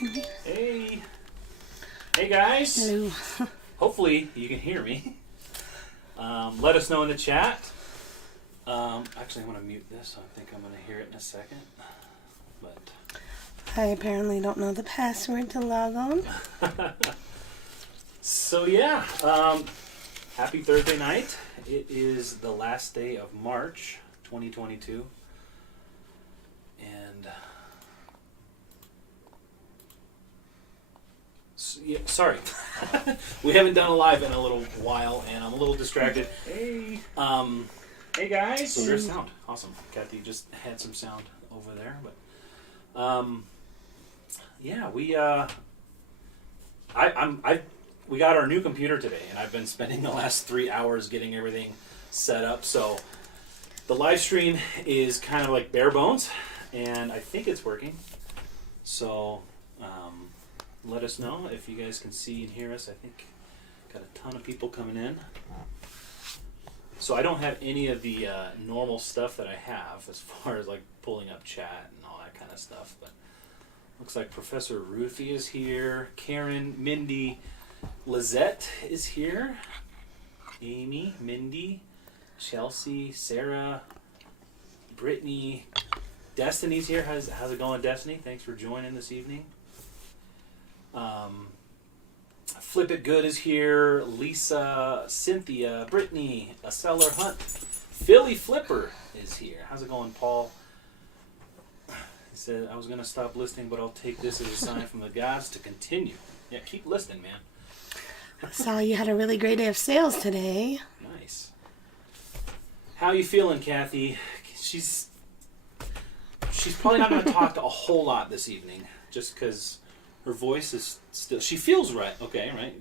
Hey. Hey guys. Hello. Hopefully you can hear me. Let us know in the chat. Actually, I'm going to mute this. I think I'm going to hear it in a second. But I apparently don't know the password to log on. So yeah, happy Thursday night. It is the last day of March 2022. And yeah, sorry. We haven't done a live in a little while, and I'm a little distracted. Hey. Hey guys. So there's sound. Awesome. Kathy just had some sound over there, but yeah, we we got our new computer today, and I've been spending the last 3 hours getting everything set up. So the live stream is kind of like bare bones, and I think it's working. So let us know if you guys can see and hear us. I think got a ton of people coming in. So I don't have any of the normal stuff that I have as far as like pulling up chat and all that kind of stuff. But looks like Professor Ruthie is here. Karen, Mindy, Lizette is here. Amy, Mindy, Chelsea, Sarah, Brittany, Destiny's here. How's it going, Destiny? Thanks for joining this evening. Flip It Good is here. Lisa, Cynthia, Brittany, a Seller Hunt, Philly Flipper is here. How's it going, Paul? He said, I was going to stop listening, but I'll take this as a sign from the gods to continue. Yeah, keep listening, man. I saw you had a really great day of sales today. Nice. How you feeling, Kathy? She's probably not going to talk a whole lot this evening, just because her voice is still... She feels right. Okay, right?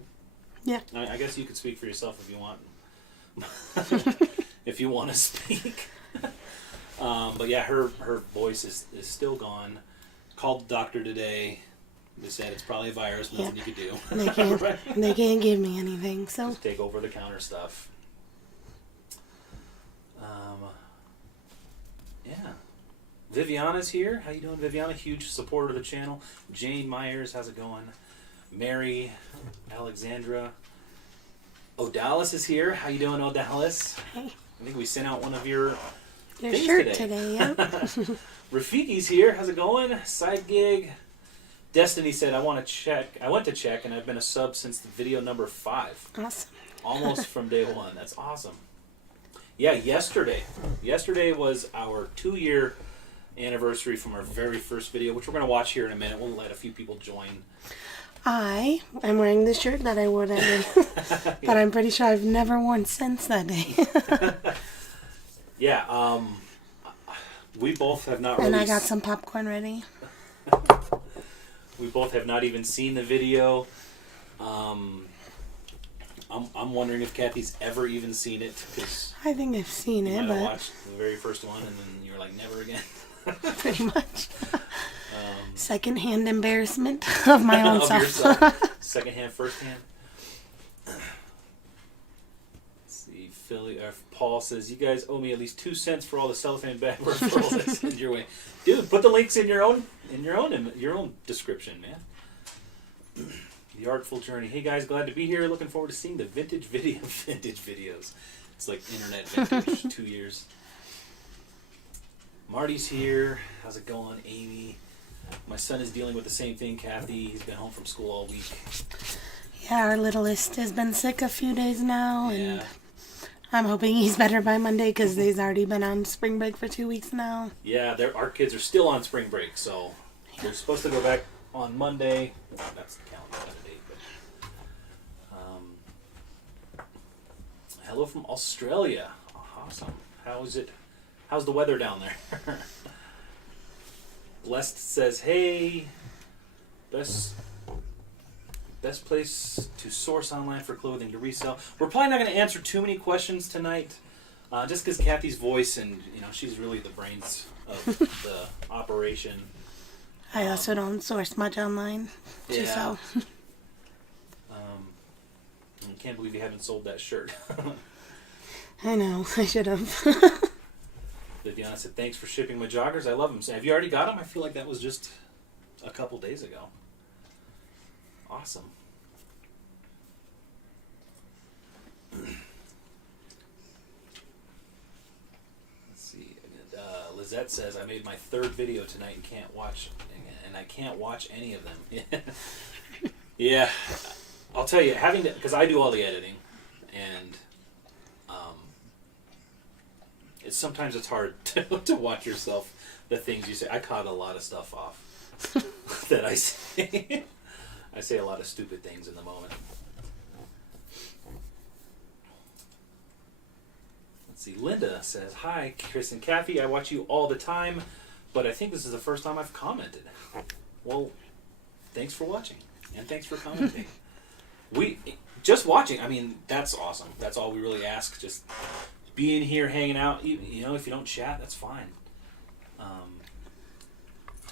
Yeah. I guess you could speak for yourself if you want. If you want to speak. But yeah, her voice is still gone. Called the doctor today. They said it's probably a virus. Nothing you could do. They can't give me anything, so... Just take over-the-counter stuff. Yeah. Viviana's here. How you doing, Viviana? Huge supporter of the channel. Jane Myers, how's it going? Mary, Alexandra. Odalis is here. How you doing, Odalis? Hey. I think we sent out one of your things shirt today, yeah. Rafiki's here. How's it going? Side gig. Destiny said, I went to check, and I've been a sub since the video number 5. Awesome. Almost from day one. That's awesome. Yeah, yesterday was our 2-year anniversary from our very first video, which we're going to watch here in a minute. We'll let a few people join. I am wearing the shirt that I wore that day, but I'm pretty sure I've never worn since that day. Yeah, we both have not really... And I got some popcorn ready. We both have not even seen the video. I'm wondering if Kathy's ever even seen it, because I think I've seen it, but... I watched the very first one, and then you were like, never again. Pretty much. Second-hand embarrassment of my own self. Second-hand, first-hand. Let's see, Paul says, you guys owe me at least 2 cents for all the cellophane bag referrals I send your way. Dude, put the links in your own description, man. The Artful Journey. Hey guys, glad to be here. Looking forward to seeing the vintage videos. It's like internet vintage, 2 years. Marty's here. How's it going, Amy? My son is dealing with the same thing, Kathy. He's been home from school all week. Yeah, our littlest has been sick a few days now, and I'm hoping he's better by Monday because they've already been on spring break for 2 weeks now. Yeah, our kids are still on spring break, so they're supposed to go back on Monday. Well, that's the calendar date. But, hello from Australia. Awesome. How's the weather down there? Blessed says, hey, best place to source online for clothing to resell. We're probably not going to answer too many questions tonight, just because Kathy's voice, and she's really the brains of the operation. I also don't source much online. Yeah. I can't believe you haven't sold that shirt. I know, I should have. Viviana said, thanks for shipping my joggers. I love them. So have you already got them? I feel like that was just a couple days ago. Awesome. Let's see. Lizette says, I made my 3rd video tonight and I can't watch any of them. Yeah. I'll tell you, because I do all the editing, and sometimes it's hard to watch yourself, the things you say. I caught a lot of stuff off that I say. I say a lot of stupid things in the moment. Let's see. Linda says, hi, Chris and Kathy. I watch you all the time, but I think this is the first time I've commented. Well, thanks for watching, and thanks for commenting. Just watching, I mean, that's awesome. That's all we really ask. Just being here, hanging out. You know, if you don't chat, that's fine.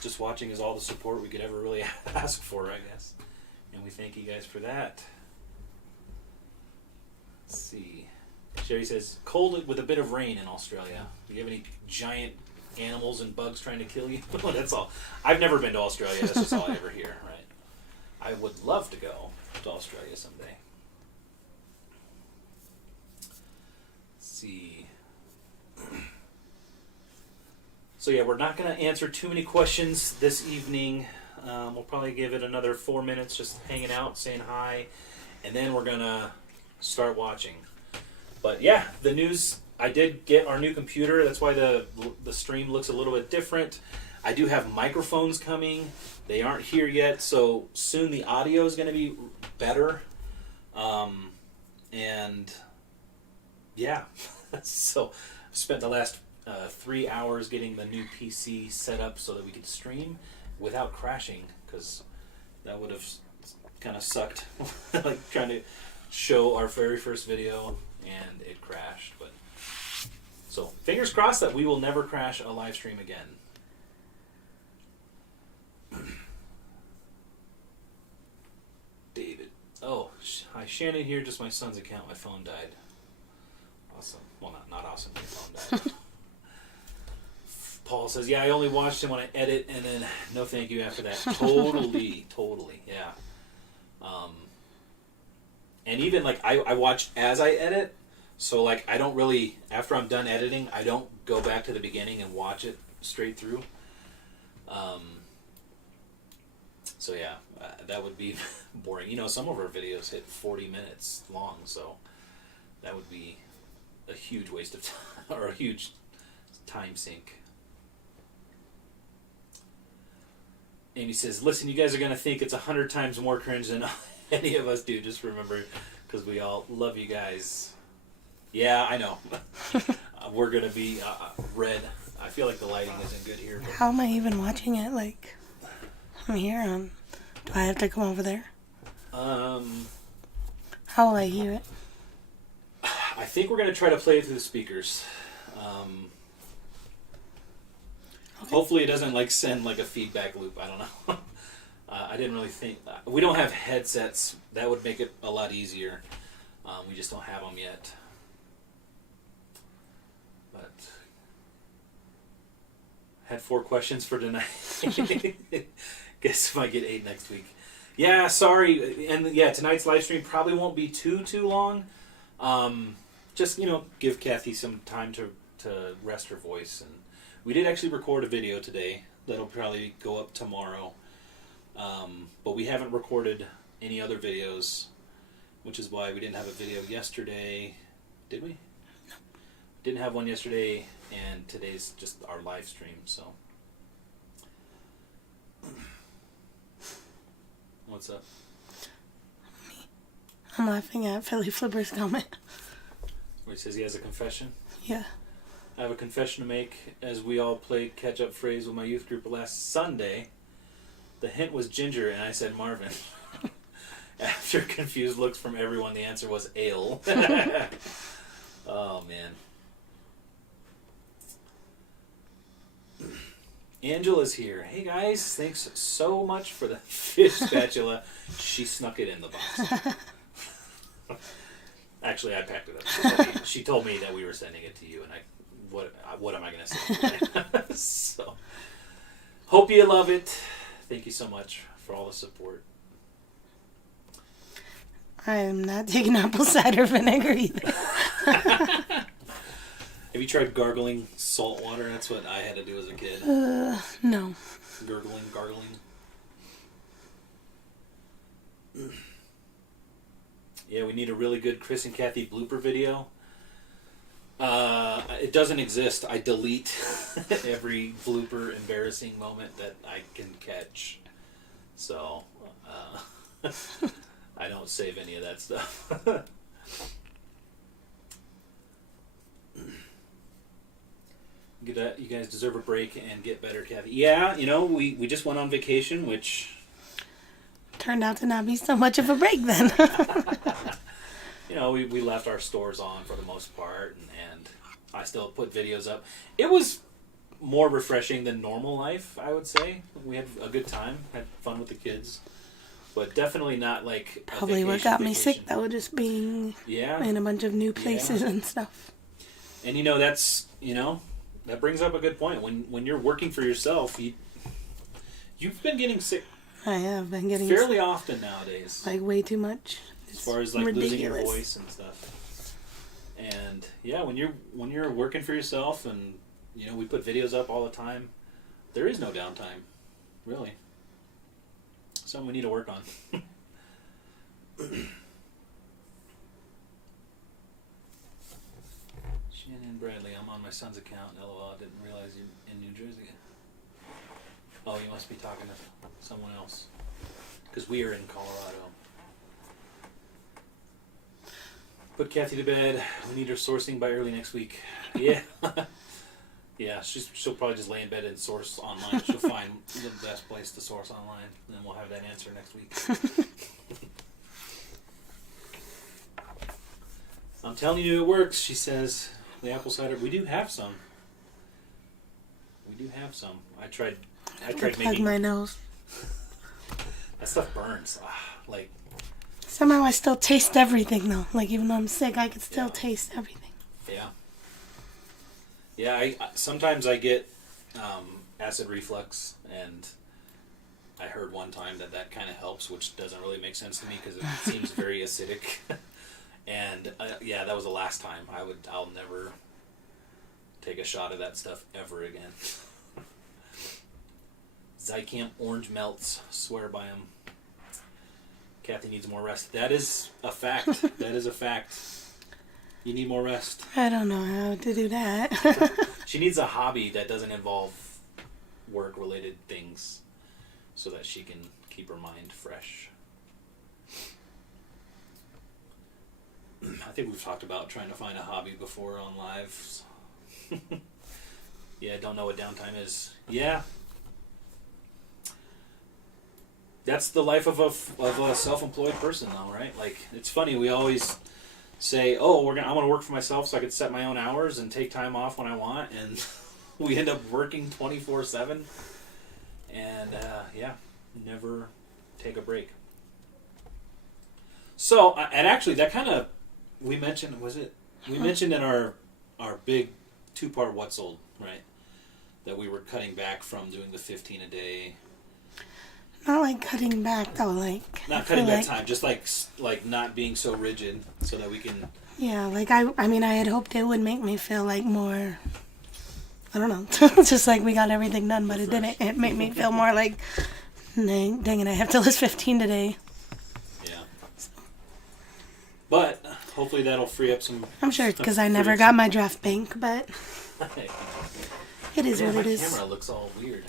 Just watching is all the support we could ever really ask for, I guess. And we thank you guys for that. Let's see. Sherry says, cold with a bit of rain in Australia. Do you have any giant animals and bugs trying to kill you? That's all. I've never been to Australia. That's just all I ever hear, right? I would love to go to Australia someday. Let's see. So yeah, we're not going to answer too many questions this evening. We'll probably give it another 4 minutes just hanging out, saying hi, and then we're going to start watching. But yeah, the news, I did get our new computer. That's why the stream looks a little bit different. I do have microphones coming. They aren't here yet, so soon the audio is going to be better. And yeah, so I've spent the last 3 hours getting the new PC set up so that we could stream without crashing, because that would have kind of sucked. Like trying to show our very first video and it crashed. But so fingers crossed that we will never crash a live stream again. David. Oh, hi, Shannon here. Just my son's account. My phone died. Awesome. Well, not awesome. My phone died. Paul says, yeah, I only watched him when I edit, and then no thank you after that. Totally, yeah. And even, like, I watch as I edit, so, like, I don't really, after I'm done editing, I don't go back to the beginning and watch it straight through. So, yeah, that would be boring. You know, some of our videos hit 40 minutes long, so that would be a huge waste of time, or a huge time sink. Amy says, listen, you guys are going to think it's 100 times more cringe than any of us do. Just remember, because we all love you guys. Yeah, I know. We're going to be red. I feel like the lighting isn't good here. But how am I even watching it? Like, I'm here. Do I have to come over there? How will I hear it? I think we're going to try to play it through the speakers. Okay. Hopefully it doesn't like send like a feedback loop. I don't know. I didn't really think. We don't have headsets. That would make it a lot easier. We just don't have them yet. But had 4 questions for tonight. Guess I might get 8 next week. Yeah, sorry. And yeah, tonight's live stream probably won't be too long. Just, give Kathy some time to rest her voice. And we did actually record a video today. That'll probably go up tomorrow. But we haven't recorded any other videos, which is why we didn't have a video yesterday. Did we? No. Didn't have one yesterday, and today's just our live stream, so. What's up? I'm laughing at Philly Flipper's comment. Where he says he has a confession? Yeah. I have a confession to make. As we all played catch-up phrase with my youth group last Sunday, the hint was ginger, and I said Marvin. After confused looks from everyone, the answer was ale. Oh, man. Angela's here. Hey, guys. Thanks so much for the fish spatula. She snuck it in the box. Actually, I packed it up. She told me that we were sending it to you, and what am I going to say? So, hope you love it. Thank you so much for all the support. I am not taking apple cider vinegar either. Have you tried gargling salt water? That's what I had to do as a kid. No. Gargling. Yeah, we need a really good Chris and Kathy blooper video. It doesn't exist. I delete every blooper embarrassing moment that I can catch. So, I don't save any of that stuff. You guys deserve a break and get better, Kathy. Yeah, we just went on vacation, which turned out to not be so much of a break then. we left our stores on for the most part, and I still put videos up. It was more refreshing than normal life, I would say. We had a good time, had fun with the kids, but definitely not like probably what got me sick though, just being in a bunch of new places and stuff. And that's that brings up a good point. When you're working for yourself, you've been getting sick. I have been getting fairly sick. Often nowadays. Like way too much. As far as like ridiculous. Losing your voice and stuff. And yeah, when you're working for yourself, and we put videos up all the time, there is no downtime, really. Something we need to work on. Shannon Bradley, I'm on my son's account. LOL, I didn't realize you're in New Jersey. Oh, you must be talking to someone else. Because we are in Colorado. Put Kathy to bed. We need her sourcing by early next week. Yeah. Yeah, she'll probably just lay in bed and source online. She'll find the best place to source online. And then we'll have that answer next week. I'm telling you it works, she says. The apple cider. We do have some. I tried plug making my nose. That stuff burns. Somehow I still taste everything though. Like even though I'm sick, I can still taste everything. Yeah. Yeah, I sometimes I get acid reflux, and I heard one time that kind of helps, which doesn't really make sense to me because it seems very acidic. And that was the last time. I'll never take a shot of that stuff ever again. Zycamp orange melts. Swear by them. Kathy needs more rest. That is a fact. That is a fact. You need more rest. I don't know how to do that. She needs a hobby that doesn't involve work-related things so that she can keep her mind fresh. I think we've talked about trying to find a hobby before on lives. Yeah, don't know what downtime is. Yeah. That's the life of a self-employed person, though, right? Like, it's funny, we always say, I want to work for myself so I can set my own hours and take time off when I want, and we end up working 24/7 and never take a break. So, and actually that kind of we mentioned in our big 2-part What's Sold, right, that we were cutting back from doing the 15 a day. Not like cutting back though, not cutting back time, just like not being so rigid, so that we can. Yeah, like I had hoped it would make me feel like more. I don't know, just like we got everything done, but it didn't. It made me feel more like, dang it, I have to list 15 today. Yeah. But hopefully that'll free up some. I'm sure it's because I never got my draft bank, but it is what it is. My camera looks all weird.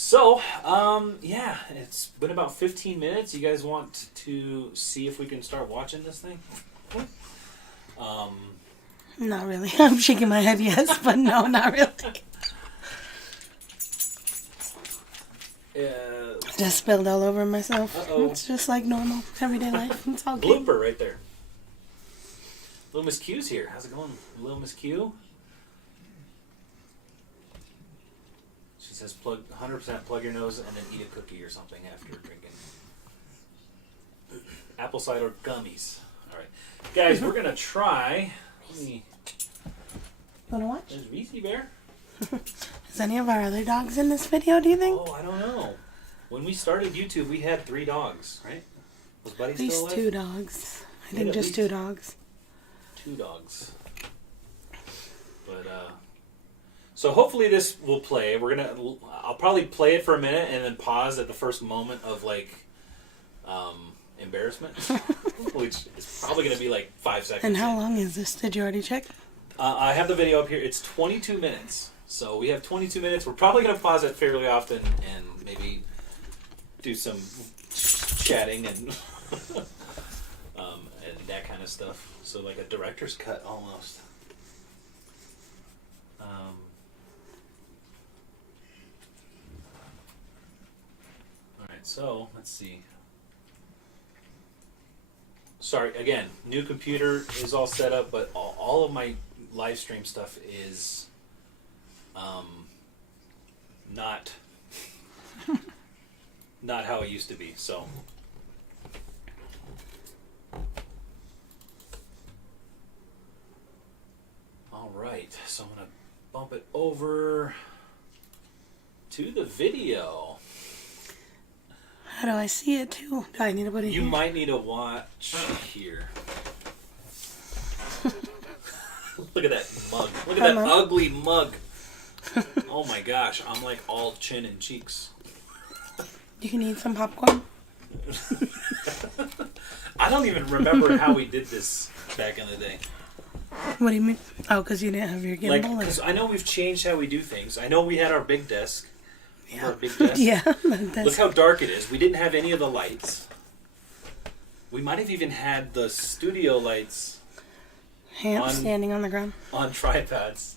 So, it's been about 15 minutes. You guys want to see if we can start watching this thing? Not really. I'm shaking my head yes, but no, not really. Just spilled all over myself. Uh-oh. It's just like normal, everyday life. It's all good. Blooper right there. Little Miss Q's here. How's it going, Little Miss Q? She says 100% plug your nose and then eat a cookie or something after drinking. Apple cider gummies. All right. Guys, we're going to try. Want to watch? There's Reese Bear. Is any of our other dogs in this video, do you think? Oh, I don't know. When we started YouTube, we had 3 dogs, right? Was Buddy At still least alive? 2 dogs. I Yeah, think at just least 2 dogs. 2 dogs. But so hopefully this will play. I'll probably play it for a minute and then pause at the first moment of like embarrassment, which is probably going to be like 5 seconds. And how long is this? Did you already check? I have the video up here. It's 22 minutes. So we have 22 minutes. We're probably going to pause it fairly often and maybe do some chatting and and that kind of stuff. So like a director's cut almost. Alright, so let's see. Sorry, again, new computer is all set up, but all of my live stream stuff is not how it used to be. So all right, so I'm gonna bump it over to the video. How do I see it too? Do I need to put it You here? might need to watch here. Look at that mug. Look at that ugly mug. Oh my gosh, I'm like all chin and cheeks. You can eat some popcorn. I don't even remember how we did this back in the day. What do you mean? Oh, because you didn't have your gimbal? Like, because I know we've changed how we do things. I know we had our big desk. Yeah. Our big desk. Yeah. Look how dark it is. We didn't have any of the lights. We might have even had the studio lights standing on the ground. on tripods.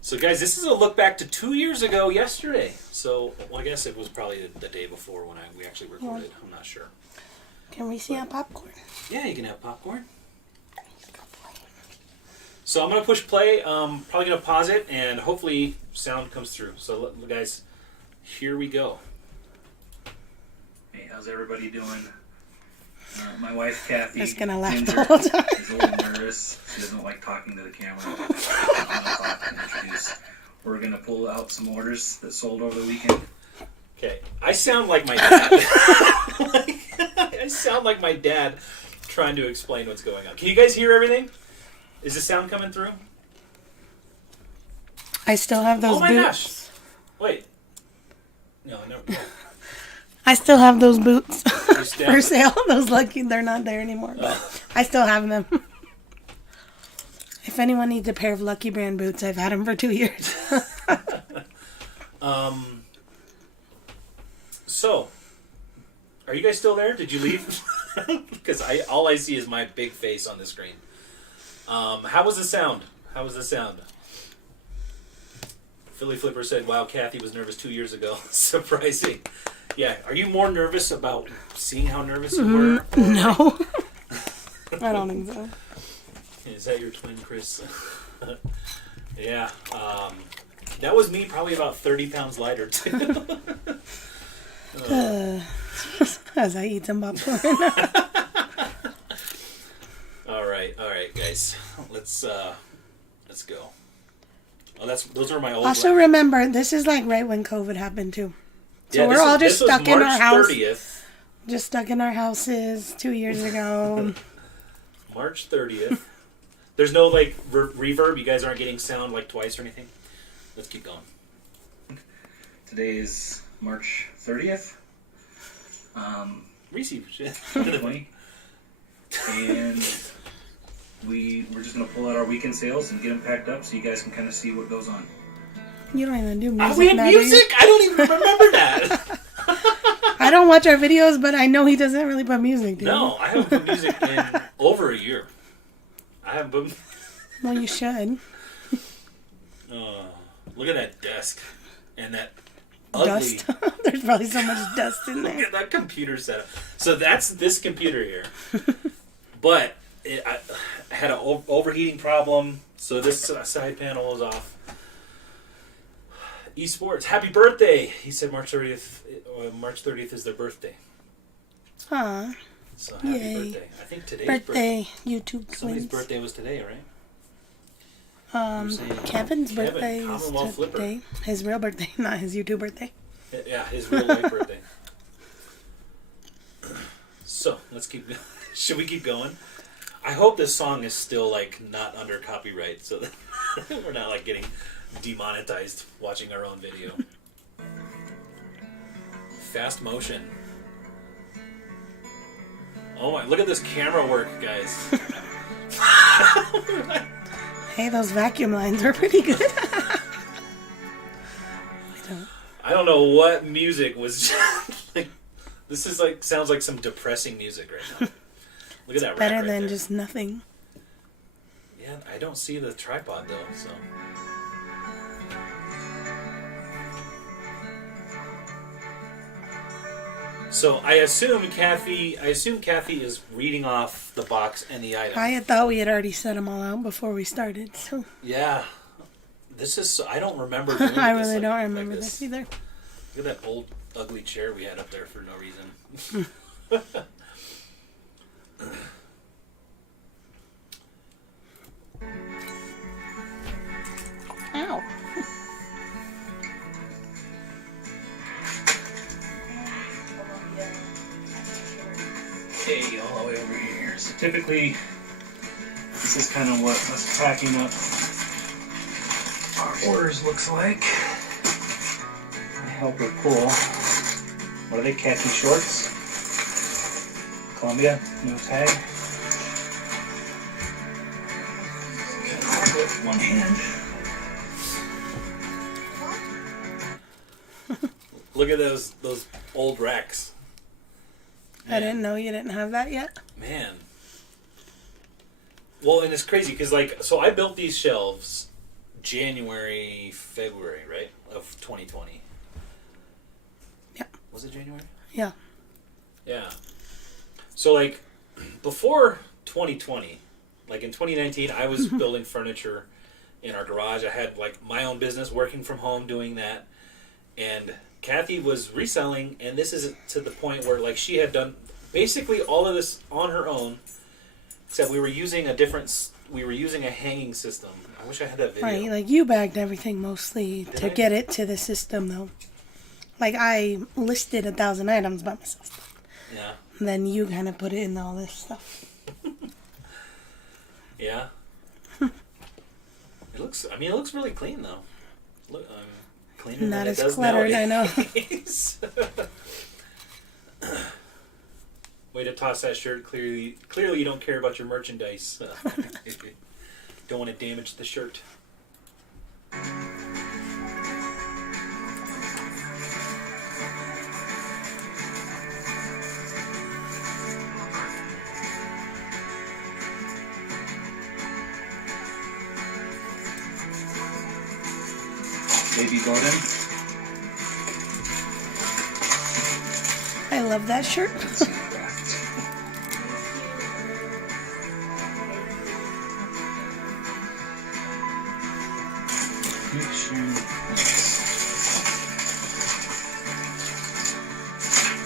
So guys, this is a look back to 2 years ago yesterday. So well, I guess it was probably the day before when we actually recorded. I'm not sure. Can we see our popcorn? Yeah, you can have popcorn. So I'm going to push play. Probably going to pause it, and hopefully sound comes through. So guys, here we go. Hey, how's everybody doing? My wife, Kathy, Just gonna laugh the Ginger, whole time. is a little nervous. She doesn't like talking to the camera. I'm gonna talk and introduce. We're gonna pull out some orders that sold over the weekend. Okay, I sound like my dad. I sound like my dad trying to explain what's going on. Can you guys hear everything? Is the sound coming through? I still have those Oh my boots. gosh! Wait. No. I still have those boots You still- for sale. Those lucky, they're not there anymore. But I still have them. If anyone needs a pair of Lucky Brand boots, I've had them for 2 years. So, are you guys still there? Did you leave? Because all I see is my big face on the screen. How was the sound? Philly Flipper said, "Wow, Kathy was nervous 2 years ago." Surprising. Yeah. Are you more nervous about seeing how nervous you were? No. I don't think so. Is that your twin, Chris? Yeah. That was me, probably about 30 pounds lighter, too. As I eat some popcorn. All right, guys. Let's go. Oh, those are my old. Also remember, this is like right when COVID happened too. So Yeah, we're all just this was stuck in our March house. 30th. Just stuck in our houses 2 years ago. March 30th. There's no like reverb. You guys aren't getting sound like twice or anything. Let's keep going. Today is March 30th. Receive shit. 2020. And we're just going to pull out our weekend sales and get them packed up so you guys can kind of see what goes on. You don't even do music. We had now, do you? music? I don't even remember that. I don't watch our videos, but I know he doesn't really put music, do you? No, I haven't put music in over a year. I haven't put... Well, you should. Look at that desk. And that ugly... Dust. There's probably so much dust in Look there. at that computer setup. So that's this computer here. But I had an overheating problem, so this side panel is off. Esports, happy birthday! He said March 30th. March 30th is their birthday. Aw. So happy Yay. birthday! I think today's Birthday, YouTube Somebody's twins. birthday was today, right? You're saying Kevin's Kevin, birthday is Commonwealth Flipper. today. His real birthday, not his YouTube birthday. Yeah, his real life birthday. So let's keep. Should we keep going? I hope this song is still like not under copyright, so that we're not like getting demonetized watching our own video. Fast motion. Oh my! Look at this camera work, guys. Hey, those vacuum lines are pretty good. I don't know what music was. Like, this is like sounds like some depressing music right now. Look at that. Better rack right than there. just nothing. Yeah, I don't see the tripod though, so. So I assume Kathy is reading off the box and the item. I had thought we had already set them all out before we started, so Yeah. This is, I don't remember doing I this really like- don't like remember this either. Look at that old ugly chair we had up there for no reason. Ow. Okay, all the way over here. So typically, this is kind of what us packing up our orders looks like. I help her pull. What are they? Khaki shorts? Columbia? No tag? With one hand. Look at those old racks. I didn't know you didn't have that yet. Man. Well, and it's crazy because, like, so I built these shelves January, February, right, of 2020. Yeah. Was it January? Yeah. Yeah. So, like, before 2020, like in 2019, I was building furniture in our garage. I had, like, my own business, working from home, doing that. And Kathy was reselling, and this is to the point where, like, she had done basically all of this on her own, except we were using a hanging system. I wish I had that video. Right, like you bagged everything mostly Did to I? get it to the system, though. Like I listed 1,000 items by myself. Yeah. And then you kind of put it in all this stuff. Yeah. It looks really clean though. Look, cleaner Not than as it does cluttered, I know. nowadays. Way to toss that shirt. Clearly you don't care about your merchandise. Don't want to damage the shirt. Baby Gordon. I love that shirt. Let's see the back.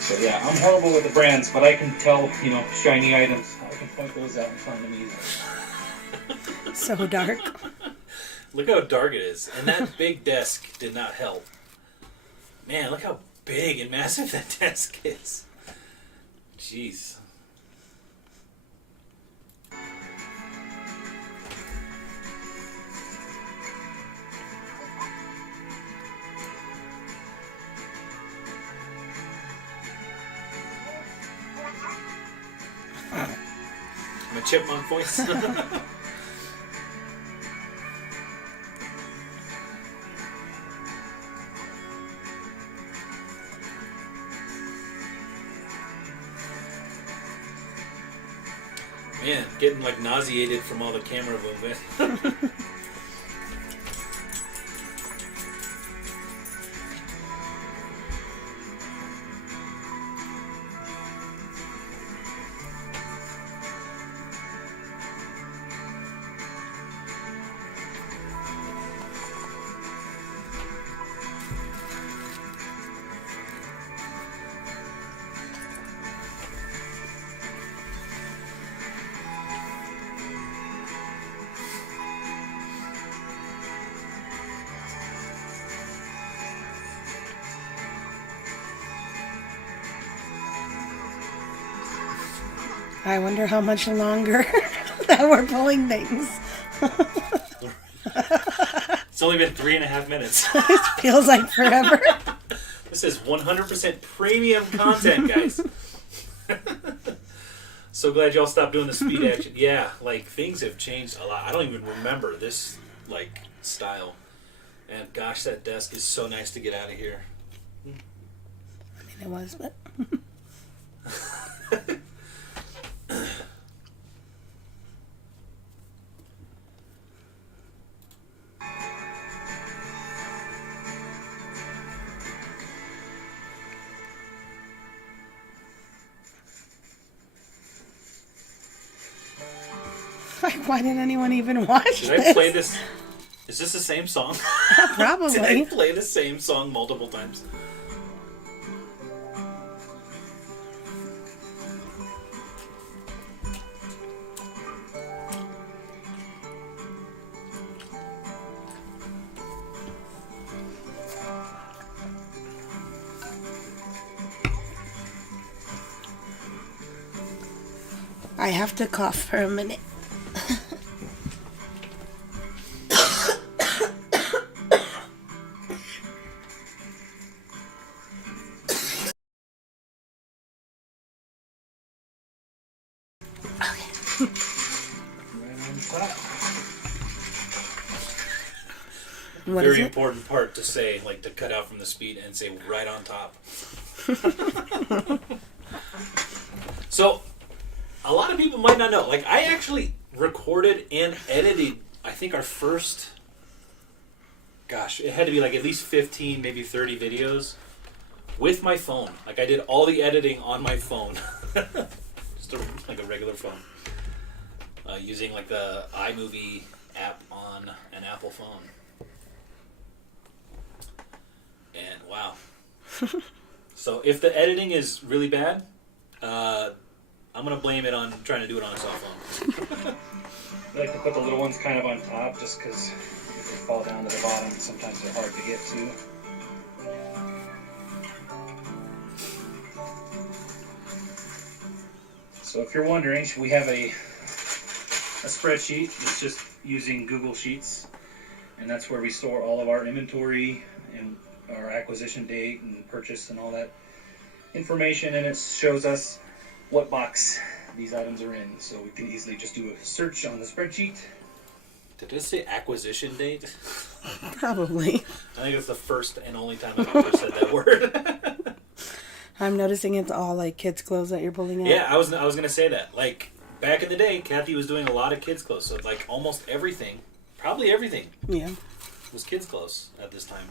So yeah, I'm horrible with the brands, but I can tell, shiny items. I can point those out in front of me. So dark. Look how dark it is. And that big desk did not help. Man, look how big and massive that desk is. Jeez. My chipmunk voice. Man, getting like nauseated from all the camera movement. I wonder how much longer that we're pulling things. It's only been 3.5 minutes. It feels like forever. This is 100% premium content, guys. So glad y'all stopped doing the speed action. Yeah, like things have changed a lot. I don't even remember this like style. And gosh, that desk is so nice to get out of here. I mean, it was, but... Like, why didn't anyone even watch Did I play this? Is this the same song? Probably. Did I play the same song multiple times? I have to cough for a minute. What is Very it? important part to say, like to cut out from the speed and say right on top. So, a lot of people might not know. Like, I actually recorded and edited, I think, our first, gosh, it had to be like at least 15, maybe 30 videos with my phone. Like, I did all the editing on my phone. Just like a regular phone. Using like the iMovie app on an Apple phone. And wow. So if the editing is really bad, I'm going to blame it on trying to do it on a cell phone. I like to put the little ones kind of on top just because if they fall down to the bottom, sometimes they're hard to get to. So if you're wondering, we have a spreadsheet. It's just using Google Sheets, and that's where we store all of our inventory and our acquisition date and purchase and all that information, and it shows us what box these items are in. So we can easily just do a search on the spreadsheet. Did it say acquisition date? Probably. I think it's the first and only time I've ever said that word. I'm noticing it's all like kids' clothes that you're pulling out. Yeah, I was going to say that. Like, back in the day, Kathy was doing a lot of kids' clothes. So, like, almost everything, probably everything, Yeah. was kids' clothes at this time.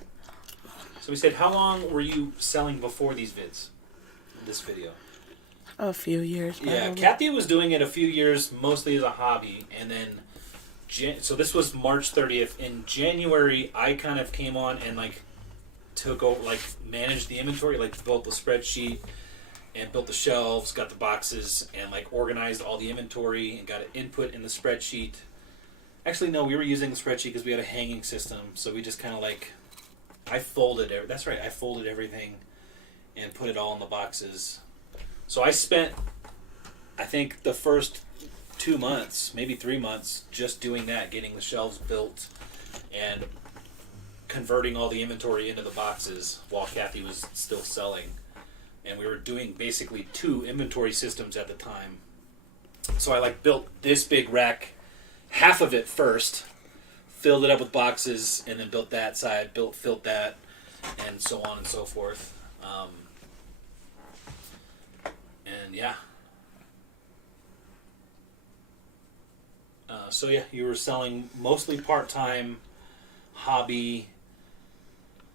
So we said, how long were you selling before these vids? This video? A few years. Probably. Yeah, Kathy was doing it a few years, mostly as a hobby, and then, so this was March 30th. In January, I kind of came on and, like, took over, like, managed the inventory, like, built the spreadsheet, and built the shelves, got the boxes, and, like, organized all the inventory, and got it input in the spreadsheet. Actually, no, we were using the spreadsheet because we had a hanging system, so we just kind of, like, I folded everything and put it all in the boxes. So I spent, I think, the first 2 months, maybe 3 months, just doing that, getting the shelves built and converting all the inventory into the boxes while Kathy was still selling. And we were doing basically 2 inventory systems at the time. So I like built this big rack, half of it first, filled it up with boxes, and then built that side, filled that, and so on and so forth. And yeah. So yeah, you were selling mostly part-time hobby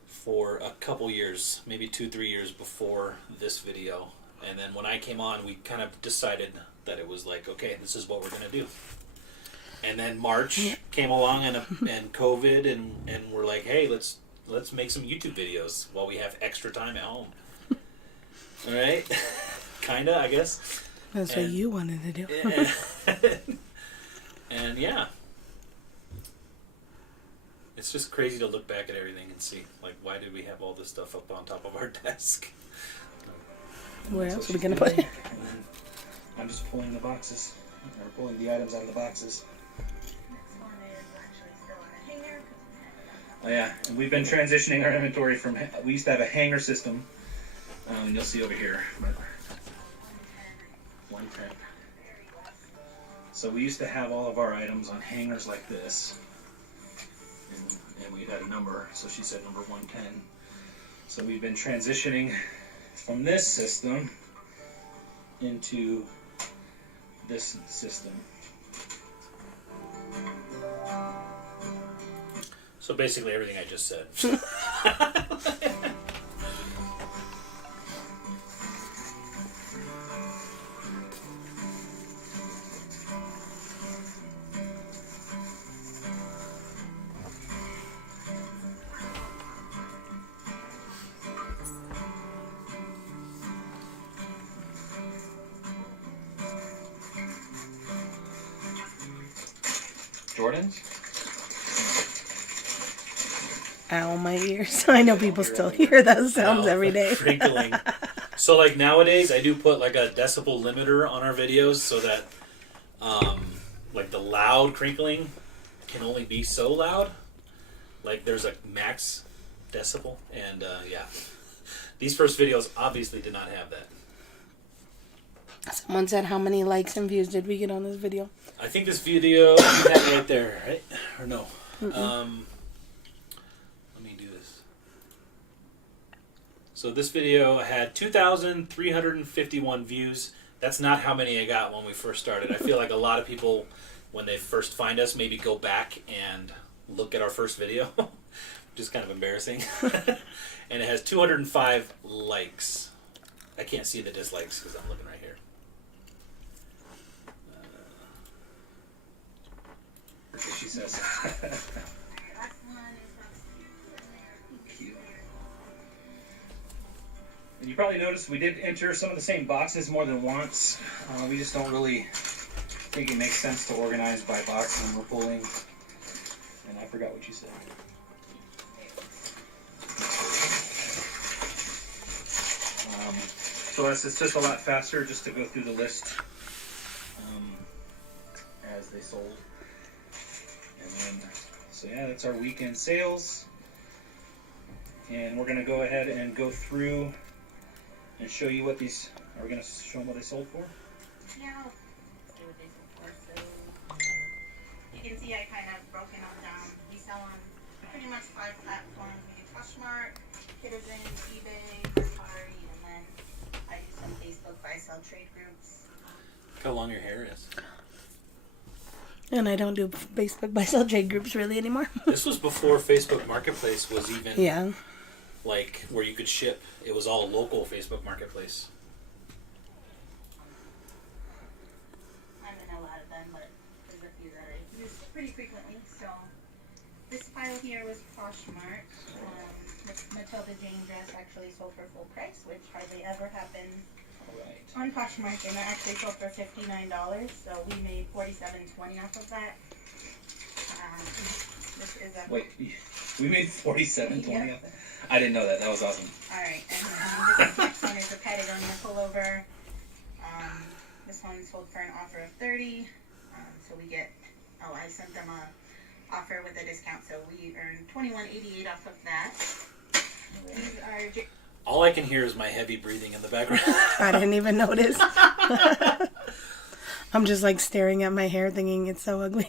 for a couple years, maybe 2-3 years before this video. And then when I came on, we kind of decided that it was like, okay, this is what we're going to do. And then March came along and COVID and we're like, hey, let's make some YouTube videos while we have extra time at home. All right? Kinda, I guess. That's what you wanted to do. And yeah. It's just crazy to look back at everything and see, like, why did we have all this stuff up on top of our desk? Where else are we going to put it? I'm just pulling the boxes, or pulling the items out of the boxes. Oh yeah, and we've been transitioning our inventory from, we used to have a hanger system, and you'll see over here, 110. So we used to have all of our items on hangers like this, and we had a number, so she said number 110. So we've been transitioning from this system into this system. So basically everything I just said. Jordans? Ow, my ears. I know people still hear those sounds every day. Crinkling. So like nowadays I do put like a decibel limiter on our videos so that like the loud crinkling can only be so loud. Like there's a max decibel, and yeah. These first videos obviously did not have that. Someone said, how many likes and views did we get on this video? I think this video you have it right there, right? Or no? Let me do this. So this video had 2,351 views. That's not how many I got when we first started. I feel like a lot of people, when they first find us, maybe go back and look at our first video, which is kind of embarrassing. And it has 205 likes. I can't see the dislikes because I'm looking right here. She says. Cute. And you probably noticed we did enter some of the same boxes more than once. We just don't really think it makes sense to organize by box when we're pulling. And I forgot what you said. So it's just a lot faster just to go through the list as they sold. And then, so yeah, that's our weekend sales. And we're going to go ahead and go through and show you what these, are we going to show them what they sold for? Yeah, I'll see what they sold for. So you can see I kind of broken them down. We sell on pretty much 5 platforms. We do Poshmark, Citizen, eBay, Mercari, and then I do some Facebook buy-sell trade groups. Look how long your hair is. And I don't do Facebook buy-sell trade groups really anymore. This was before Facebook Marketplace was even Yeah. like where you could ship. It was all local Facebook Marketplace. I'm in a lot of them, but there's a few that I use pretty frequently. So this pile here was Poshmark. The Matilda Jane dress actually sold for full price, which hardly ever happens on Poshmark, and it actually sold for $59. So we made $47.20 off of that. This is a Wait, we made $47.20 off that? I didn't know that. That was awesome. all right. And this next one is a Patagonia pullover. This one sold for an offer of $30. So we get. Oh, I sent them a offer with a discount, so we earned $21.88 off of that. These are. All I can hear is my heavy breathing in the background. I didn't even notice. I'm just like staring at my hair thinking it's so ugly.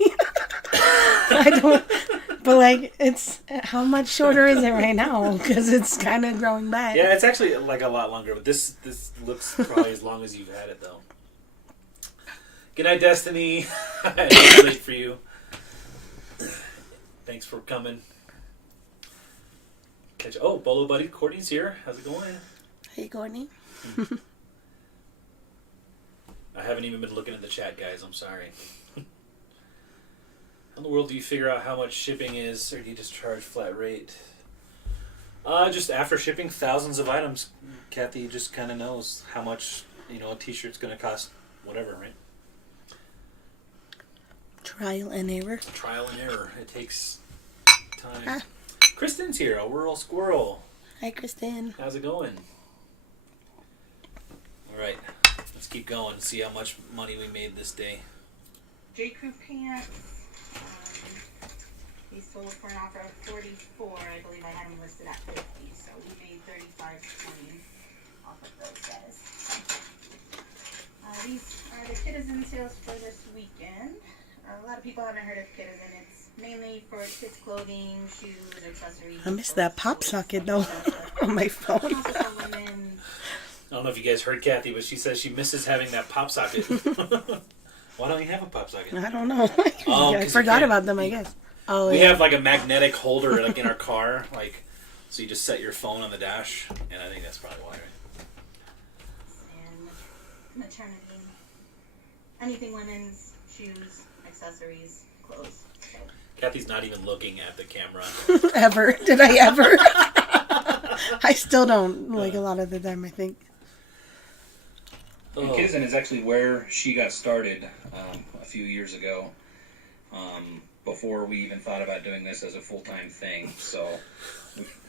I don't, but like it's, how much shorter is it right now? Because it's kind of growing back. Yeah, it's actually like a lot longer, but this looks probably as long as you've had it though. Good night, Destiny. I'm late for you. Thanks for coming. Oh, Bolo Buddy, Courtney's here. How's it going? Hey, Courtney. I haven't even been looking at the chat, guys. I'm sorry. How in the world do you figure out how much shipping is, or do you just charge flat rate? Just after shipping thousands of items, Kathy just kind of knows how much a t-shirt's going to cost, whatever, right? Trial and error. Trial and error. It takes time. Kristen's here, a rural squirrel. Hi, Kristen. How's it going? All right, let's Let's keep going. See how much money we made this day. J. Crew pants. These sold for an offer of $44. I believe I had them listed at $50, so we made $35.20 off of those guys. These are the Citizen sales for this weekend. A lot of people haven't heard of Citizen. It's mainly for kids' clothing, shoes, accessories. I missed that pop socket though on my phone. Also for women. I don't know if you guys heard Kathy, but she says she misses having that pop socket. Why don't you have a pop socket? I don't know. Oh, I 'cause you forgot can't- about them, I guess. Oh, We yeah. have like a magnetic holder like in our car, like so you just set your phone on the dash, and I think that's probably why. Right? And maternity. Anything women's, shoes, accessories, clothes. So, Kathy's not even looking at the camera. Ever. Did I ever? I still don't, like, a lot of the time, I think. And Citizen is actually where she got started a few years ago, before we even thought about doing this as a full-time thing. So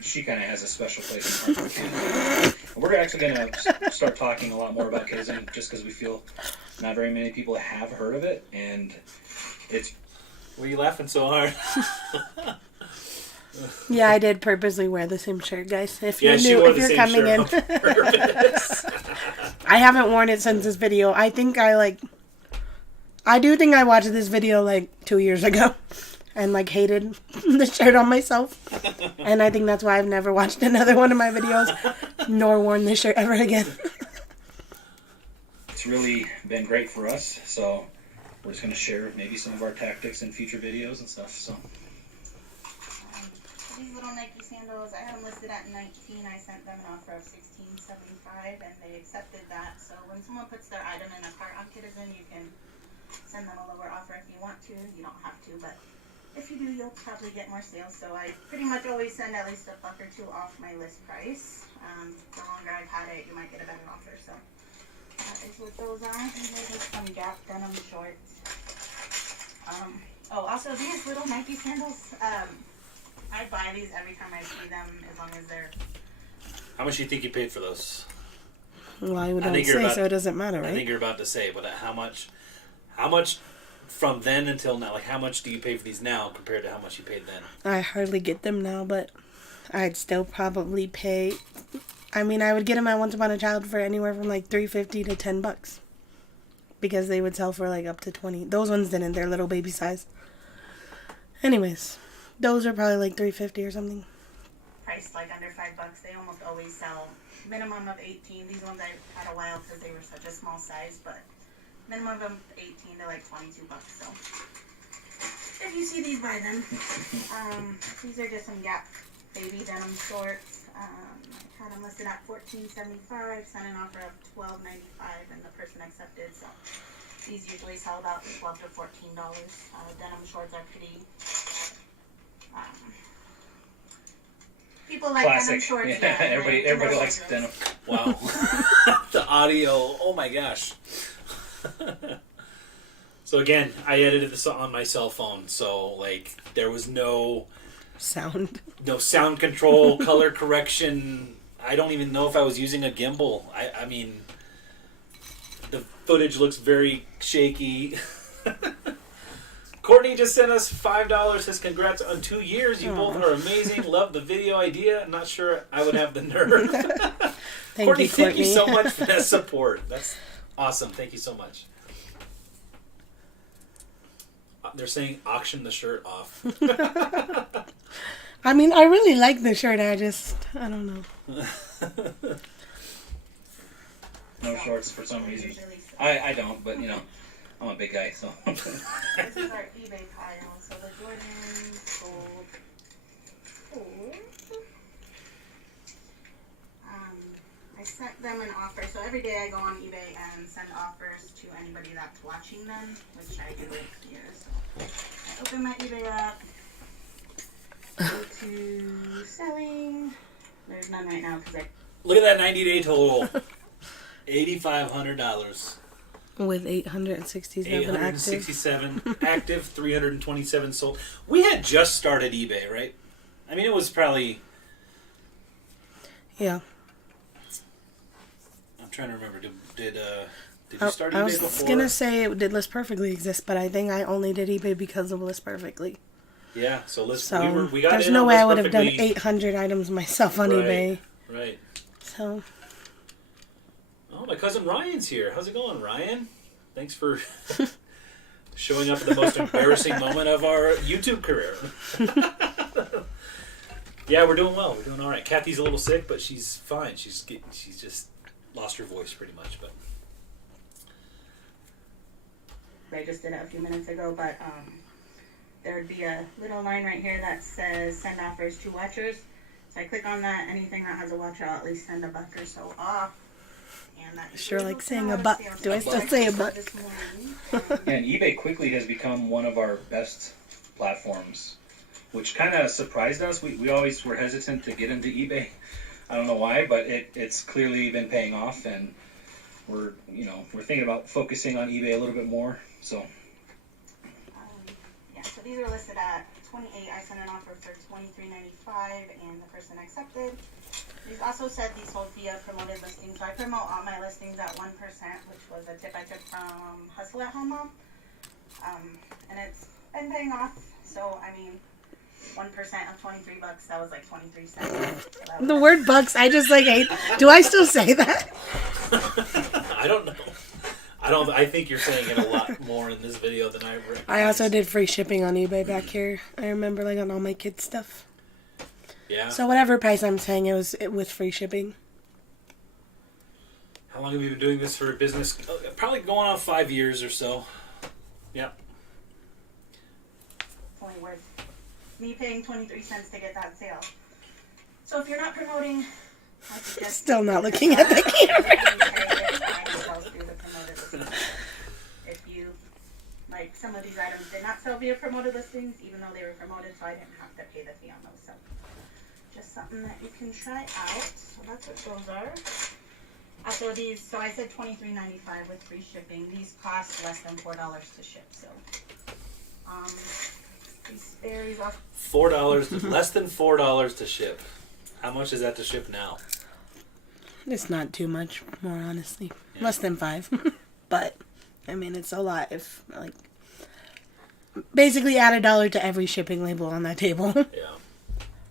she kind of has a special place in our heart. We're actually going to start talking a lot more about Citizen just because we feel not very many people have heard of it, and it's Why are you laughing so hard? Yeah, I did purposely wear the same shirt, guys. If Yeah, you she knew, wore if the you're same coming in. shirt on purpose. I haven't worn it since this video. I think I do think I watched this video like 2 years ago and like hated the shirt on myself. And I think that's why I've never watched another one of my videos nor worn this shirt ever again. it's really been great for us. So we're just going to share maybe some of our tactics in future videos and stuff. So these little Nike sandals, I had them listed at $19. I sent them an offer of $16.75, and they accepted that. So when someone puts their item in a cart on Citizen, you can send them a lower offer if you want to. You don't have to, but if you do, you'll probably get more sales. So I pretty much always send at least $1 or $2 off my list price. The longer I've had it, you might get a better offer. So that is what those are. And those are some Gap denim shorts. Also these little Nike sandals. I buy these every time I see them, as long as they're... How much do you think you paid for those? Well, I would I not think you're say, about- so it doesn't matter, I right? think you're about to say, but how much from then until now, like how much do you pay for these now compared to how much you paid then? I hardly get them now, but I'd still probably pay. I mean, I would get them at Once Upon a Child for anywhere from like $3.50 to $10, because they would sell for like up to 20. Those ones didn't; they're little baby size. Anyways, those are probably like $3.50 or something. priced like under $5. They almost always sell minimum of 18. These ones I had a while because they were such a small size, but minimum of 18 to like $22. So if you see these, buy them. These are just some Gap baby denim shorts. I had them listed at $14.75. Sent an offer of $12.95, and the person accepted. So these usually sell about $12 to $14. Denim shorts are pretty. People like denim classic. shorts. Yeah, everybody likes denim. Wow. The audio, oh my gosh. So again, I edited this on my cell phone, so like there was no Sound. sound control, color correction. I don't even know if I was using a gimbal. I mean, the footage looks very shaky. Courtney just sent us $5. Says congrats on 2 years. You both are amazing. Love the video idea. I'm not sure I would have the nerve. Courtney, thank you so much for that support. That's awesome. Thank you so much. They're saying auction the shirt off. I mean, I really like the shirt. I don't know. No shorts for some reason. Usually sell. I don't, but you know, I'm a big guy, so. This is our eBay pile. So the Jordans sold for. I sent them an offer. So every day I go on eBay and send offers to anybody that's watching them, which I do here. So I open my eBay up, go to selling. There's none right now because I. Look at that 90-day total. $8,500. With 867 active. 867 active, 327 sold. We had just started eBay, right? I mean, it was probably... Yeah. I'm trying to remember. Did you start I eBay was before? gonna say it did List Perfectly exist, but I think I only did eBay because of List Perfectly. Yeah, so So we got there's in no on way I List would have done Perfectly. 800 items myself on eBay. Right. So Oh, my cousin Ryan's here. How's it going, Ryan? Thanks for showing up at the most embarrassing moment of our YouTube career. Yeah, we're doing well. We're doing all right. Kathy's a little sick, but she's fine. She's just lost her voice pretty much, but I just did it a few minutes ago, but there would be a little line right here that says send offers to watchers. So I click on that. Anything that has a watcher, I'll at least send $1 or so off. And that sure, like saying a buck. Do I still say a buck? This morning. And eBay quickly has become one of our best platforms, which kind of surprised us. We always were hesitant to get into eBay. I don't know why, but it's clearly been paying off, and we're thinking about focusing on eBay a little bit more. So Yeah, so these are listed at $28. I sent an offer for $23.95, and the person accepted. These also said these sold via promoted listings. So I promote all my listings at 1%, which was a tip I took from Hustle at Home Mom. And it's been paying off. So, I mean, 1% of $23, that was like 23 cents. So The word bucks, I just like hate. Do I still say that? I don't know. I think you're saying it a lot more in this video than I recognize. I also did free shipping on eBay back here. I remember like on all my kids' stuff. Yeah. So whatever price I'm saying, it was with free shipping. How long have you been doing this for a business? Probably going on 5 years or so. Yeah. it's only worth me paying 23 cents to get that sale. So if you're not promoting, I suggest Still not looking at the camera. If you, like, some of these items did not sell via promoted listings, even though they were promoted, so I didn't have to pay the fee on those. So just something that you can try out. So that's what those are. Also these, so I said $23.95 with free shipping. These cost less than $4 to ship. So these berries off. $4, less than $4 to ship. How much is that to ship now? It's not too much more, honestly. Less than 5. But, I mean, it's a lot if, like, basically add $1 to every shipping label on that table. Yeah.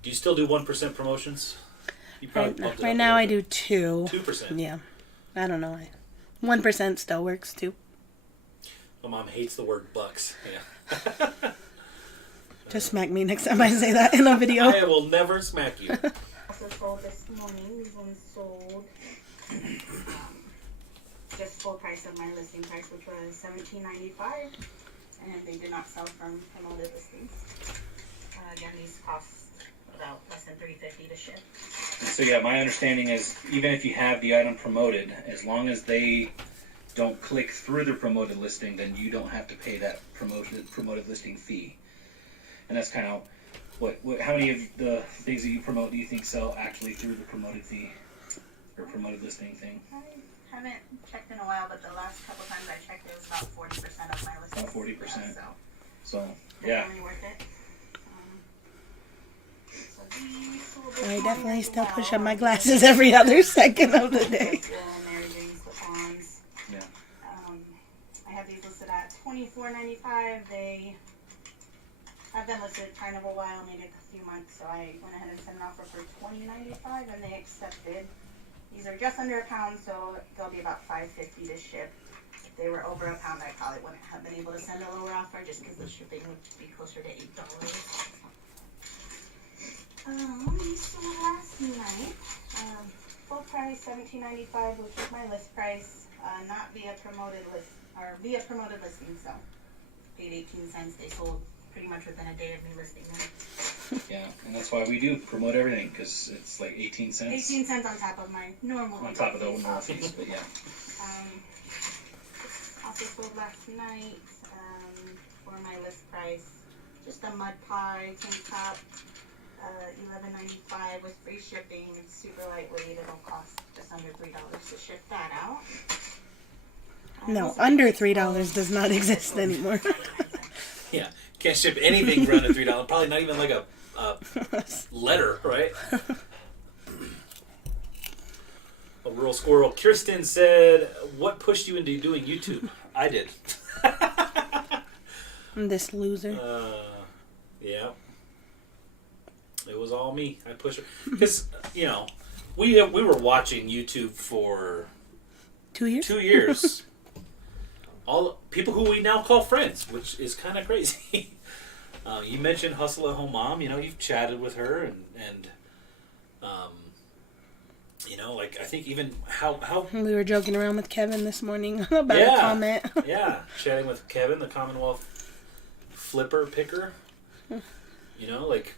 Do you still do 1% promotions? You probably bumped it up Right a now I little do 2. bit. 2%. Yeah. I don't know. 1% still works, too. My mom hates the word bucks. Yeah. Just smack me next time I say that in a video. I will never smack you. Also sold this morning. These ones sold just full price of my listing price, which was $17.95, and they did not sell from promoted listings. Again, these cost about less than $3.50 to ship. So yeah, my understanding is even if you have the item promoted, as long as they don't click through the promoted listing, then you don't have to pay that promoted listing fee. And that's kind of how many of the things that you promote do you think sell actually through the promoted fee or promoted listing thing? I haven't checked in a while, but the last couple times I checked, it was about 40% of my listings. About 40%. So So yeah. definitely worth it. So these sold this I morning definitely as still well. push up my glasses every other second of the day. Meridian slip-ons. Yeah. I have these listed at $24.95. They have been listed kind of a while, maybe a few months, so I went ahead and sent an offer for $20.95, and they accepted. These are just under a pound, so they'll be about $5.50 to ship. If they were over a pound, I probably wouldn't have been able to send a lower offer just because the shipping would be closer to $8. These sold last night. Full price $17.95, which is my list price, not via promoted listing, so paid 18 cents. They sold pretty much within a day of me listing them. Yeah, and that's why we do promote everything, because it's like 18 cents 18 cents on top of my normal. on top of the normal fees. But yeah. Also sold last night for my list price. Just a mud pie tank top, $11.95 with free shipping. It's super lightweight. It'll cost just under $3 to ship that out. No, under $3 does not exist anymore. Yeah. Can't ship anything for under $3. Probably not even like a letter, right? A rural squirrel. Kirsten said, "What pushed you into doing YouTube?" I did. I'm this loser. Yeah. It was all me. I pushed her because we were watching YouTube for 2 years. 2 years. All people who we now call friends, which is kind of crazy. You mentioned Hustle at Home Mom. You've chatted with her and like I think even how We were joking around with Kevin this morning about a comment. Yeah, chatting with Kevin, the Commonwealth flipper picker. Like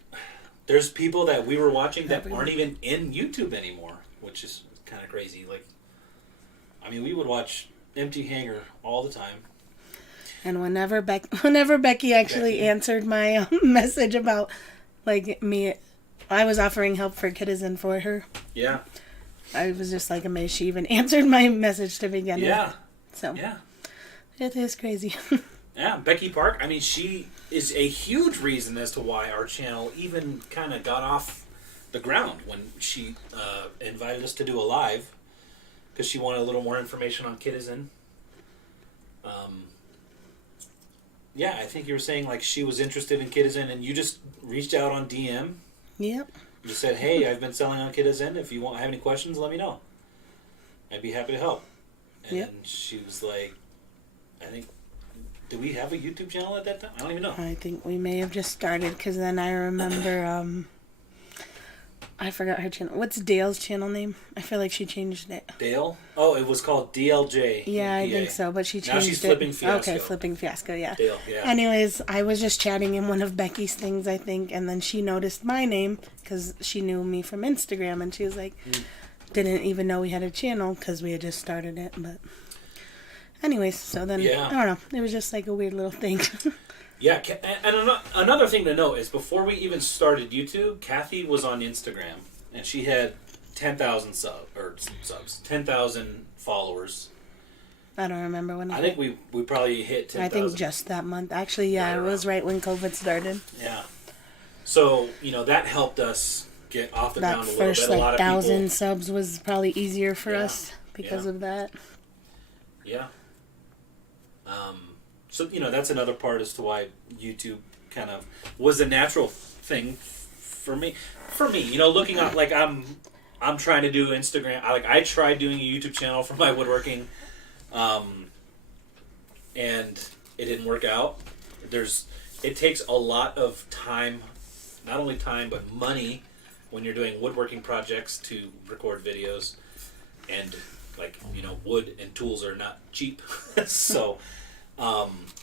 there's people that we were watching that aren't even in YouTube anymore, which is kind of crazy. Like, I mean, we would watch Empty Hanger all the time. And whenever Becky actually answered my message about like me, I was offering help for Kitizen for her. Yeah. I was just like amazed she even answered my message to begin with. So yeah, it is crazy. Yeah, Becky Park. I mean, she is a huge reason as to why our channel even kind of got off the ground when she invited us to do a live because she wanted a little more information on Kitizen. Yeah, I think you were saying like she was interested in Kitizen and you just reached out on DM. Yep. You said, "Hey, I've been selling on Kitizen. If you have any questions, let me know. I'd be happy to help." And she was like, I think, did we have a YouTube channel at that time? I don't even know. I think we may have just started because then I remember, I forgot her channel. What's Dale's channel name? I feel like she changed it. Dale? Oh, it was called DLJ. Yeah, I think so, but she changed it. Now she's Flipping Fiasco. Okay, Flipping Fiasco, yeah. Dale, yeah. Anyways, I was just chatting in one of Becky's things, I think, and then she noticed my name because she knew me from Instagram, and she was like, didn't even know we had a channel because we had just started it, but... Anyways, so then, I don't know, it was just like a weird little thing. Yeah, and another thing to note is before we even started YouTube, Kathy was on Instagram, and she had 10,000 subs, 10,000 followers. I don't remember when. I think we probably hit 10,000. I think just that month. Actually, yeah, it was right when COVID started. Yeah. So, that helped us get off the ground a little bit. That first, a lot of 1,000 people, subs was probably easier for us because of that. Yeah. So, that's another part as to why YouTube kind of was a natural thing for me. Looking at, like, I'm trying to do Instagram. I tried doing a YouTube channel for my woodworking, and it didn't work out. It takes a lot of time, not only time, but money when you're doing woodworking projects to record videos. And, wood and tools are not cheap. So...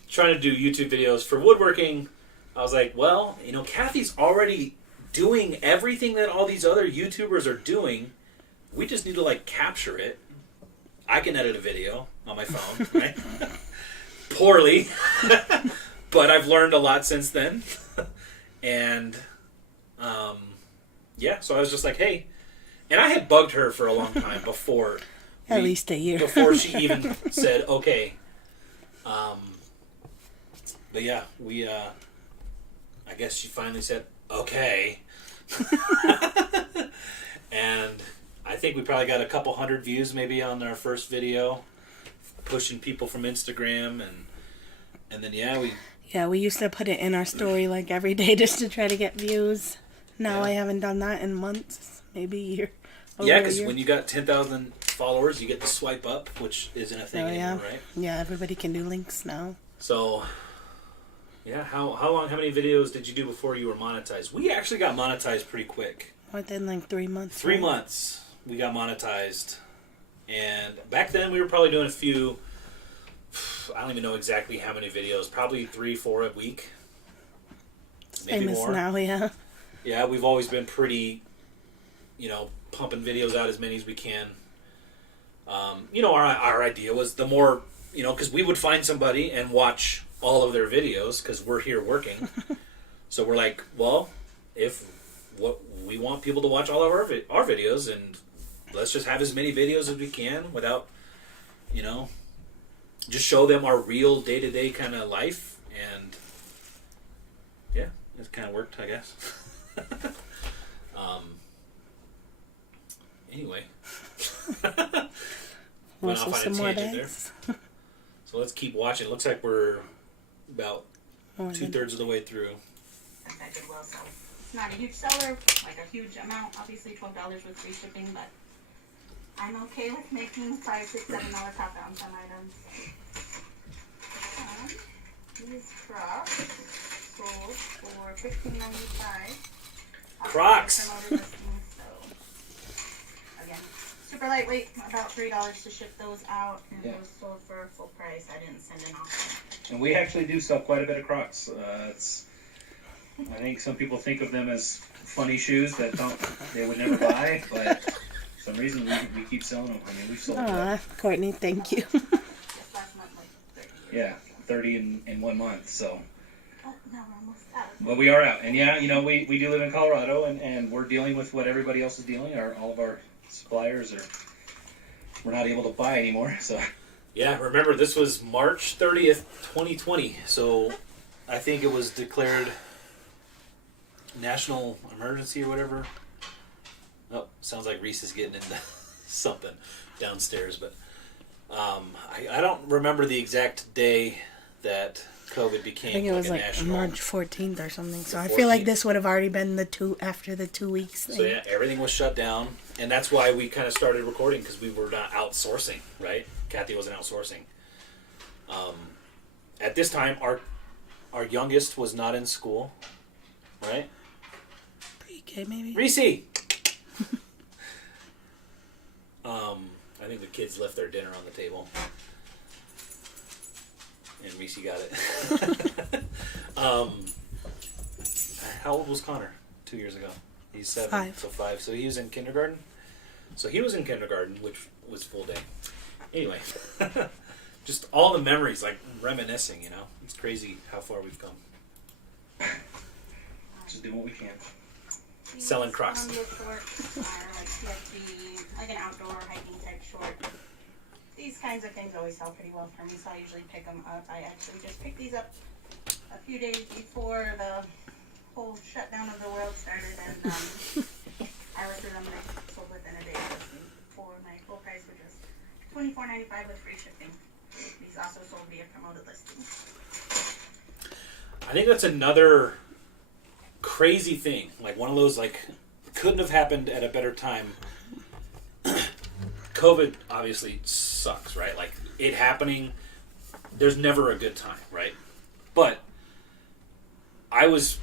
trying to do YouTube videos for woodworking, I was like, well, Kathy's already doing everything that all these other YouTubers are doing. We just need to, capture it. I can edit a video on my phone, right? Poorly. But I've learned a lot since then. And, so I was just like, hey. And I had bugged her for a long time before. At least a year. Before she even said, okay. But yeah, we, I guess she finally said, okay. And I think we probably got a couple hundred views maybe on our first video, pushing people from Instagram, and then, we... Yeah, we used to put it in our story, every day just to try to get views. Now I haven't done that in months, maybe a year. Yeah, because when you got 10,000 followers, you get the swipe up, which isn't a thing anymore, right? Yeah, everybody can do links now. So... Yeah, how many videos did you do before you were monetized? We actually got monetized pretty quick. Within 3 months. 3 months we got monetized. And back then we were probably doing a few, I don't even know exactly how many videos, probably 3-4 a week. Maybe famous more. Now, yeah. Yeah, we've always been pretty, pumping videos out as many as we can. Our idea was the more, because we would find somebody and watch all of their videos because we're here working. So we're like, well, we want people to watch all of our videos, and let's just have as many videos as we can without, just show them our real day-to-day kind of life. And yeah, it kind of worked, I guess. Anyway. Went Also off on some a more tangent bags. there. So let's keep watching. Looks like we're about More than- 2/3 of the way through. That's that Goodwill, so it's not a huge seller, like a huge amount. Obviously, $12 with free shipping, but I'm okay with making $5, $6, $7 profit on some items. These Crocs sold for $15.95. Crocs. Promoted listings, so again, super lightweight, about $3 to ship those out, and Yeah. those sold for full price. I didn't send an offer. And we actually do sell quite a bit of Crocs. I think some people think of them as funny shoes that they would never buy, but for some reason we keep selling them. I mean, we've sold Aw, Courtney, thank you. Just last month, like 30. 30 in 1 month. So, But now we're almost out. but we are out, and yeah, we do live in Colorado, and we're dealing with what everybody else is dealing. All of our suppliers we're not able to buy anymore. So. Yeah, remember this was March 30th, 2020. So I think it was declared national emergency or whatever. Oh, sounds like Reese is getting into something downstairs, but I don't remember the exact day that COVID I became think it was a like national. March 14th or something. So The I feel like 14th. this would have already been after the 2 weeks thing. So yeah, everything was shut down, and that's why we kind of started recording, because we were not outsourcing, right? Kathy wasn't outsourcing. At this time, our youngest was not in school, right? Pre-K maybe. Reese. I think the kids left their dinner on the table, and Reese got it. How old was Connor 2 years ago? He's 7, 5. so 5. So he was in kindergarten. So he was in kindergarten, which was full day. Anyway, just all the memories, like reminiscing. It's crazy how far we've come. Just doing what we can. Selling Crocs. Columbia shorts are like CFG, like an outdoor hiking type short. These kinds of things always sell pretty well for me, so I usually pick them up. I actually just picked these up a few days before the whole shutdown of the world started, and I listed them and they sold within a day for my full price, which was $24.95 with free shipping. These also sold via promoted listings. I think that's another crazy thing. Like one of those, like, couldn't have happened at a better time. COVID obviously sucks, right? Like, it happening, there's never a good time, right? But I was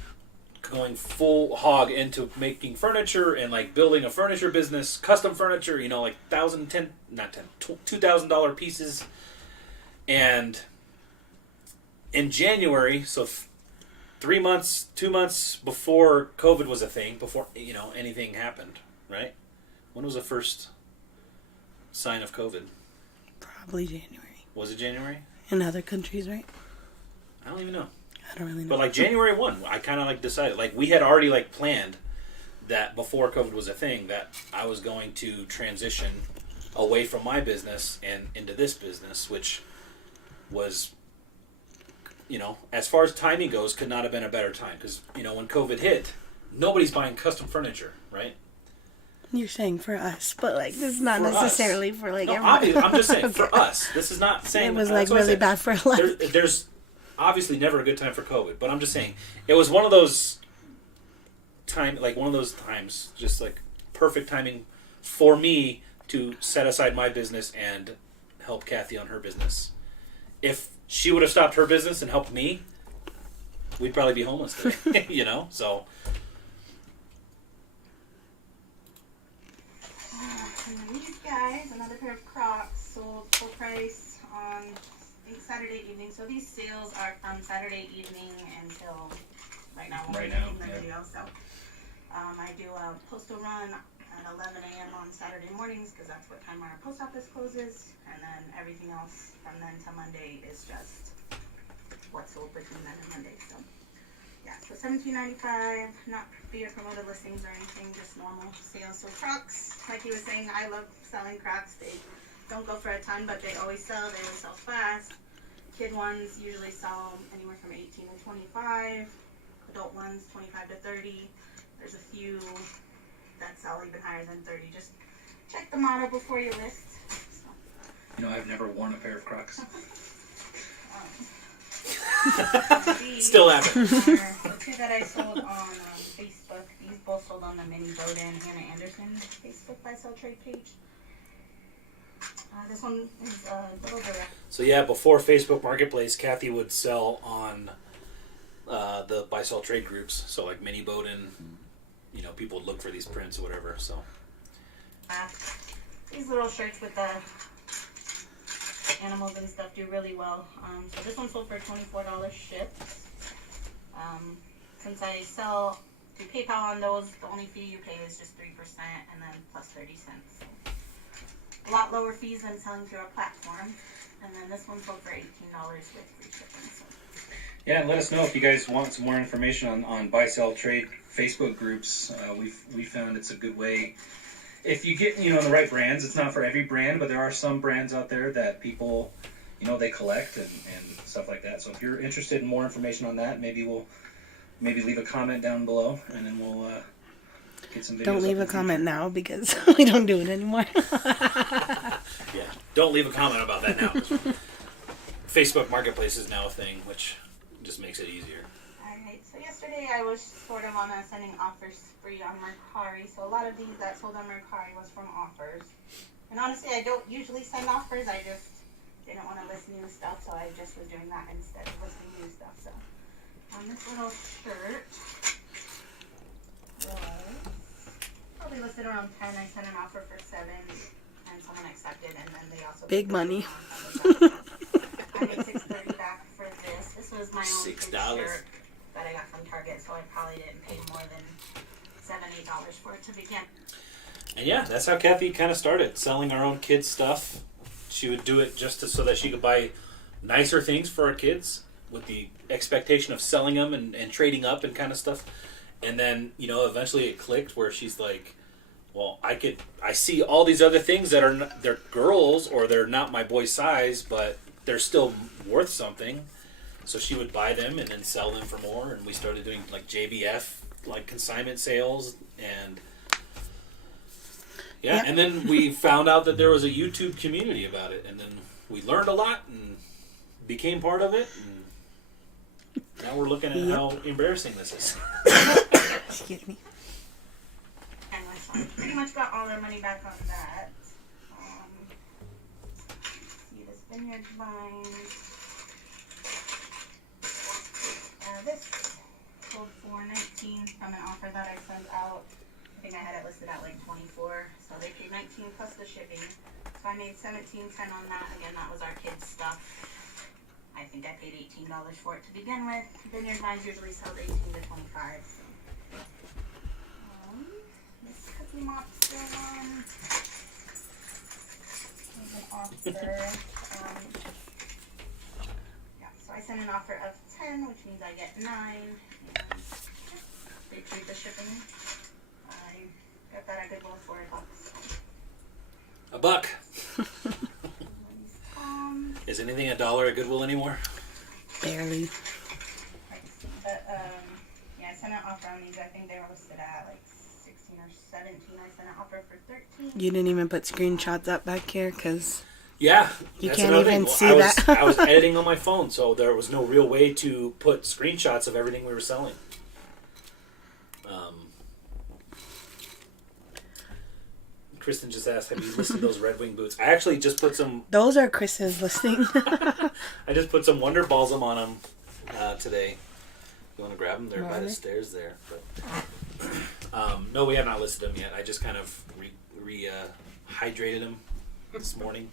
going full hog into making furniture and, like, building a furniture business, custom furniture, like $2,000 pieces. And in January, so 3 months, 2 months before COVID was a thing, before anything happened, right? When was the first sign of COVID? Probably January. Was it January? In other countries, right? I don't even know. I don't really know. But like January 1, I kind of like decided, like we had already like planned that before COVID was a thing that I was going to transition away from my business and into this business, which was, as far as timing goes, could not have been a better time. Because, when COVID hit, nobody's buying custom furniture, right? You're saying for us, but like this is not For necessarily us. for like No, everyone. obviously, I'm just saying, Okay. for us. This is not saying... It was that's like what I really said. bad for a lot. There's obviously never a good time for COVID, but I'm just saying, it was one of those times, just like perfect timing for me to set aside my business and help Kathy on her business. If she would have stopped her business and helped me, we'd probably be homeless today, so... And then these guys, another pair of Crocs, sold full price on Saturday evening. So these sales are from Saturday evening until right now. when Right we're now, making the yeah. video. So I do a postal run at 11 a.m. on Saturday mornings because that's what time our post office closes. And then everything else from then to Monday is just what's sold between then and Monday. So yeah, so $17.95, not via promoted listings or anything, just normal sales. So Crocs, like he was saying, I love selling Crocs. They don't go for a ton, but they always sell fast. Kid ones usually sell anywhere from 18 to 25. Adult ones, 25 to 30. There's a few that sell even higher than 30. Just check the model before you list. So, You know, I've never worn a pair of Crocs. these Still haven't. are the two that I sold on Facebook. These both sold on the Minnie Bowden and Hannah Anderson Facebook buy sell trade page. This one is a little direct. So yeah, before Facebook Marketplace, Kathy would sell on the buy sell trade groups. So like Minnie Bowden, you know, people would look for these prints or whatever. So These little shirts with the animals and stuff do really well. So this one sold for $24 shipped. Since I sell through PayPal on those, the only fee you pay is just 3% and then plus 30 cents. So a lot lower fees than selling through a platform. And then this one sold for $18 with free shipping. So. Yeah, and let us know if you guys want some more information on buy, sell, trade Facebook groups. We found it's a good way. If you get, the right brands, it's not for every brand, but there are some brands out there that people, they collect and stuff like that. So if you're interested in more information on that, maybe leave a comment down below, and then we'll get some videos. Don't leave a comment now because we don't do it anymore. yeah, don't leave a comment about that now. Facebook Marketplace is now a thing, which just makes it easier. Alright, so yesterday I was sort of on a sending offers spree on Mercari. So a lot of these that sold on Mercari was from offers. And honestly, I don't usually send offers. I just didn't want to list new stuff, so I just was doing that instead of listing new stuff. So on this little shirt was probably listed around 10. I sent an offer for 7, and someone accepted, and then they also Big money. I made $6.30 back for this. This was my own kid's $6 shirt that I got from Target, so I probably didn't pay more than $7-8 for it to begin. And yeah, that's how Kathy kind of started, selling our own kids' stuff. She would do it just so that she could buy nicer things for our kids with the expectation of selling them and trading up and kind of stuff. And then, eventually it clicked where she's like, well, I see all these other things that they're girls or they're not my boy's size, but they're still worth something. So she would buy them and then sell them for more. And we started doing like JBF, like consignment sales. And yeah, Yep. and then we found out that there was a YouTube community about it. And then we learned a lot and became part of it. And now we're looking at how embarrassing this is. Excuse me. And so I pretty much got all their money back on that. See this vineyard vine. This sold for $19 from an offer that I sent out. I think I had it listed at like $24. So they paid $19 plus the shipping. So I made $17.10 on that. Again, that was our kids' stuff. I think I paid $18 for it to begin with. Vineyard vines usually sell $18 to $25. So. This cookie mop still on. There's an offer. So I sent an offer of 10, which means I get 9. And they treat the shipping. I got that at Goodwill for $1. $1. Is anything $1 at Goodwill anymore? Barely. But yeah, I sent an offer on these. I think they were listed at like 16 or 17. I sent an offer for 13. You didn't even put screenshots up back here because Yeah, you that's can't another even thing. see I was, that. I was editing on my phone, so there was no real way to put screenshots of everything we were selling. Kristen just asked, have you listed those Red Wing boots? I actually just put some... Those are Chris's listing. I just put some Wonder Balsam on them today. You want to grab them? They're by the Really? stairs there. But no, we have not listed them yet. I just kind of hydrated them this morning.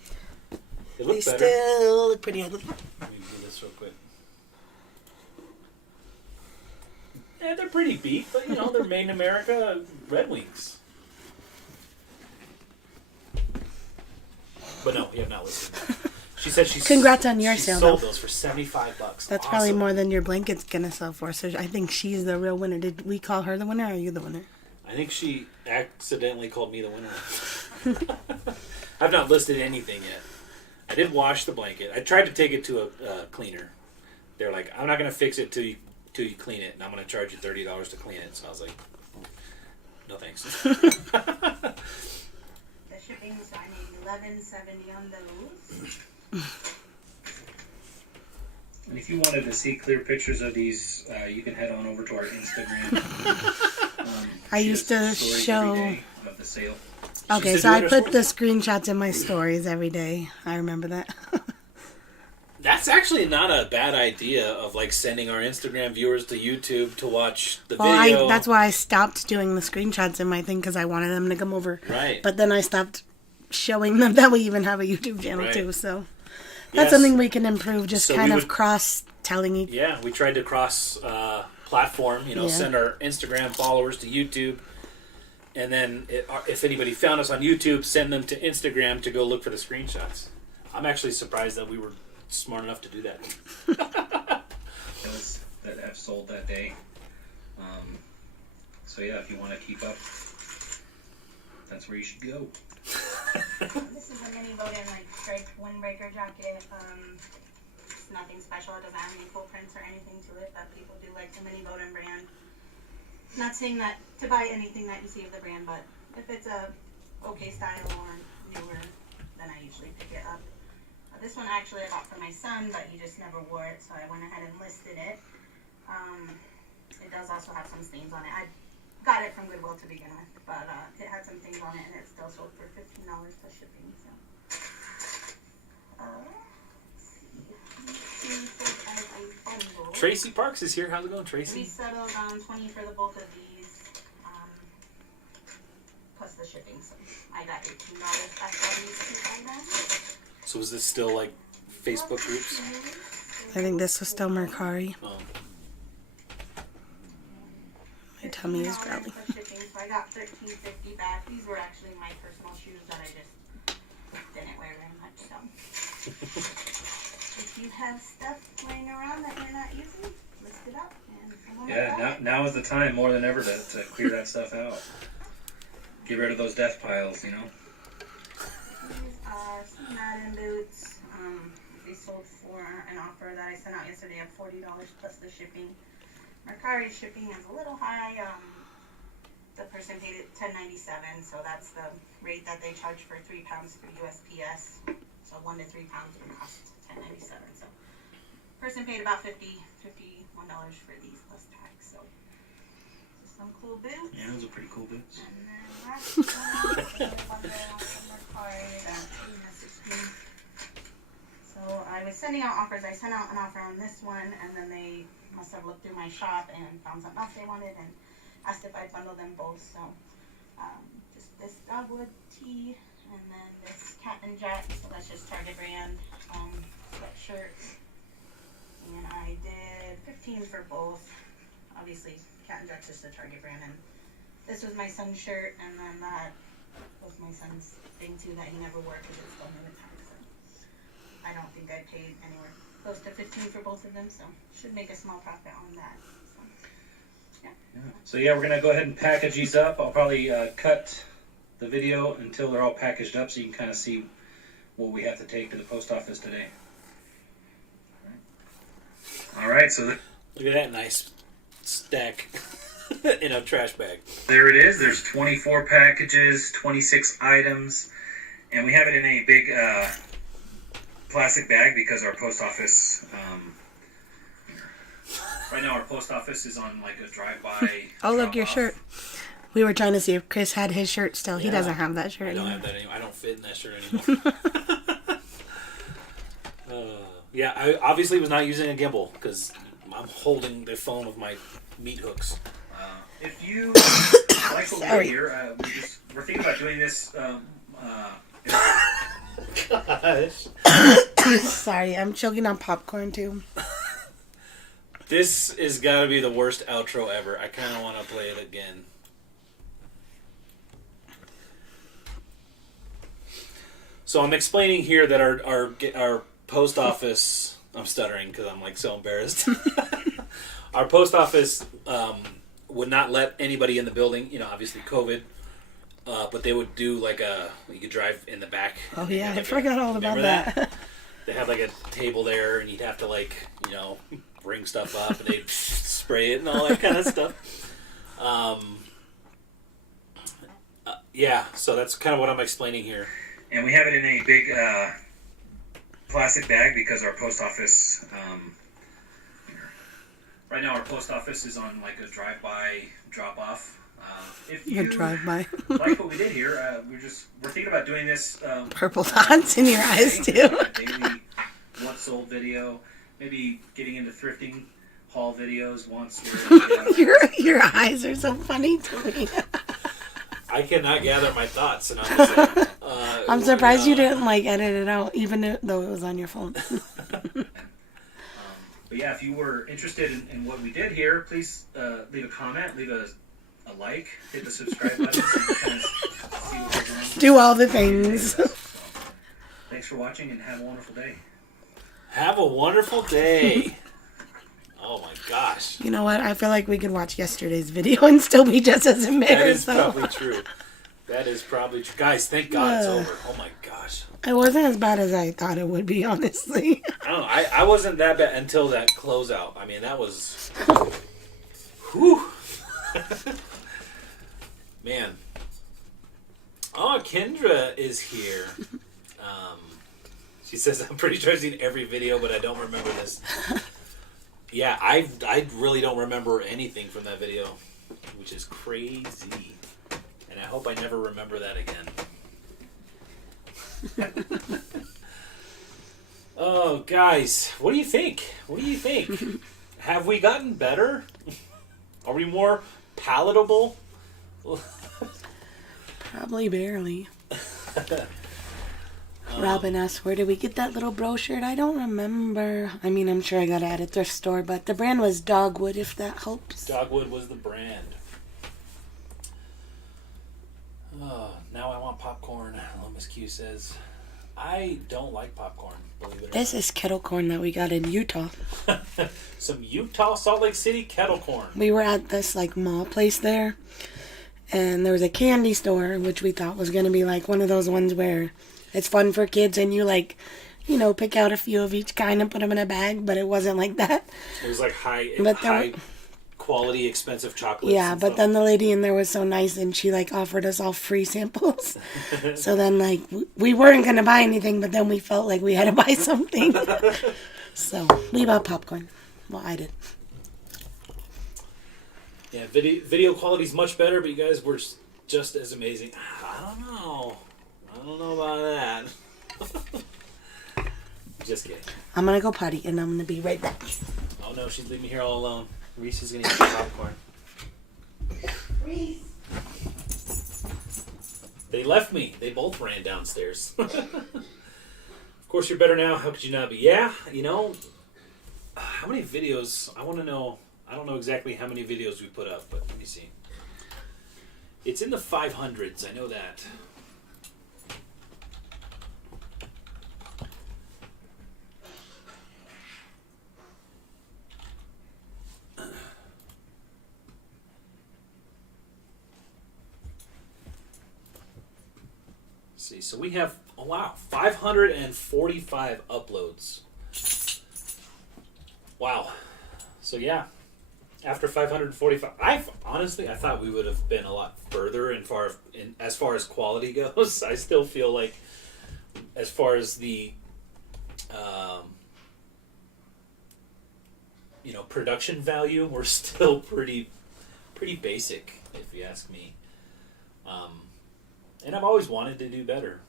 They look better. Still look pretty ugly. Let me do this real quick. Yeah, they're pretty beat, but they're made in America. Red Wings. But no, we have not listed them. She said Congrats on your sale, sold though. those for $75. That's probably more than your blanket's gonna sell for. So I think she's the real winner. Did we call her the winner, or are you the winner? I think she accidentally called me the winner. I've not listed anything yet. I did wash the blanket. I tried to take it to a cleaner. They're like, I'm not gonna fix it till you clean it, and I'm gonna charge you $30 to clean it. So I was like, no thanks. The shipping, so I made $11.70 on those. And if you wanted to see clear pictures of these, you can head on over to our Instagram. I She used does to stories show. every day of the sale. Okay, She's so to I do it put the herself. screenshots in my stories every day. I remember that. That's actually not a bad idea of like sending our Instagram viewers to YouTube to watch the Well, video. that's why I stopped doing the screenshots in my thing because I wanted them to come over. Right. But then I stopped showing them that we even have a YouTube channel Right. too. So that's Yes. something we can improve. Just So kind we of would- cross telling each. Yeah, we tried to cross platform, Yeah. send our Instagram followers to YouTube. And then if anybody found us on YouTube, send them to Instagram to go look for the screenshots. I'm actually surprised that we were smart enough to do that. Those that have sold that day. So yeah, if you want to keep up, that's where you should go. This is a mini Bowden like striped windbreaker jacket. It's nothing special. It doesn't have any full prints or anything to it, but people do like the mini Bowden brand. Not saying that to buy anything that you see of the brand, but if it's a okay style or newer, then I usually pick it up. This one actually I got for my son, but he just never wore it, so I went ahead and listed it. It does also have some stains on it. I got it from Goodwill to begin with, but it had some things on it, and it still sold for $15 plus shipping. So, let's see. Tracy Parks is here. How's it going, We Tracy? settled on 20 for the both of these, plus the shipping. So I got $18 back on these two items. So is this still like Facebook groups? I think this was still Mercari. Oh. My tummy is $15 growling. plus shipping, so I got $13.50 back. These were actually my personal shoes that I just didn't wear very much. So if you have stuff laying around that you're not using, list it up and someone will buy Yeah, it. now is the time more than ever to clear that stuff out. Get rid of those death piles, These are some Madden boots. They sold for an offer that I sent out yesterday of $40 plus the shipping. Mercari shipping is a little high. The person paid it $10.97, so that's the rate that they charge for 3 pounds for USPS. So 1 to 3 pounds would cost $10.97. So person paid about $51 for these plus tax. So just some cool boots. Yeah, those are pretty cool boots. And then last one, another bundle from Mercari that he messaged me. So I was sending out offers. I sent out an offer on this one, and then they must have looked through my shop and found something else they wanted and asked if I'd bundle them both. So just this dogwood tee and then this Cat and Jack. So that's just Target brand sweatshirt. And I did 15 for both. Obviously, Cat and Jack's just a Target brand, and this was my son's shirt, and then that was my son's thing too that he never wore because it's still new in time. So I don't think I paid anywhere close to 15 for both of them, so should make a small profit on that. So, yeah. So yeah, we're gonna go ahead and package these up. I'll probably cut the video until they're all packaged up, so you can kind of see what we have to take to the post office today. All right, so Look at that nice stack in a trash bag. there it is. There's 24 packages, 26 items, and we have it in a big plastic bag because our post office. Right now, our post office is on like a drive-by. Oh, look, your drop-off. shirt. We were trying to see if Chris had his shirt still. He Yeah. doesn't have that shirt I don't anymore. have that anymore. I don't fit in that shirt anymore. Yeah, I obviously was not using a gimbal because I'm holding the phone with my meat hooks. If you like what we Sorry. hear, we're thinking about doing this. Gosh. Sorry, I'm choking on popcorn too. This has got to be the worst outro ever. I kind of want to play it again. So I'm explaining here that our post office. I'm stuttering because I'm like so embarrassed. Our post office would not let anybody in the building. Obviously COVID. But they would do like you could drive in the back. Oh yeah, I forgot all about Remember that. They have like a table there, and you'd have to bring stuff up, and they'd spray it and all that kind of stuff. Yeah, so that's kind of what I'm explaining here. And we have it in a big plastic bag because our post office, right now our post office is on like a drive-by drop-off. If you drive-by. like what we did here, we're thinking about doing this. Purple dots in your eyes too. Daily once sold video, maybe getting into thrifting haul videos once. Your eyes are so funny to me. I cannot gather my thoughts, and I'm just like, I'm surprised you didn't like edit it out, even though it was on your phone. But yeah, if you were interested in what we did here, please leave a comment, leave a like, hit the subscribe button so you can kind of see what we're doing. Do all the things. So, thanks for watching and have a wonderful day. have a wonderful day. Oh my gosh. You know what? I feel like we could watch yesterday's video and still be just as embarrassed. That is probably true. That is probably true. Guys, thank God it's over. Oh my gosh. It wasn't as bad as I thought it would be, honestly. I don't know. I wasn't that bad until that closeout. I mean, that was... Whew. Man. Oh, Kendra is here. She says, I'm pretty sure I've seen every video, but I don't remember this. Yeah, I really don't remember anything from that video, which is crazy. And I hope I never remember that again. Oh, guys, what do you think? What do you think? Have we gotten better? Are we more palatable? Probably barely. Robin asked, where did we get that little bro shirt? I don't remember. I mean, I'm sure I got it at a thrift store, but the brand was Dogwood, if that helps. Dogwood was the brand. Oh, now I want popcorn. Miss Q says, I don't like popcorn, believe it or This is kettle corn that we got in Utah. not. Some Utah, Salt Lake City kettle corn. We were at this, like, mall place there, and there was a candy store, which we thought was going to be, like, one of those ones where it's fun for kids, and you, like, you know, pick out a few of each kind and put them in a bag, but it wasn't like that. It was like high But quality, expensive chocolates. Yeah, and but stuff. then the lady in there was so nice, and she, like, offered us all free samples. So then, like, we weren't going to buy anything, but then we felt like we had to buy something. So we bought popcorn. Well, I did. Yeah, video quality's much better, but you guys were just as amazing. I don't know about that. Just kidding. I'm going to go potty, and I'm going to be right back. Oh no, she's leaving me here all alone. Reese is going to eat some popcorn. Reese. They left me. They both ran downstairs. Of course, you're better now. How could you not be? Yeah, you know, how many videos? I want to know. I don't know exactly how many videos we put up, but let me see. It's in the 500s. I know that. See, so we have, oh wow, 545 uploads. Wow. So yeah, after 545, I thought we would have been a lot further as far as quality goes. I still feel like, as far as the, production value, we're still pretty basic, if you ask me. And I've always wanted to do better,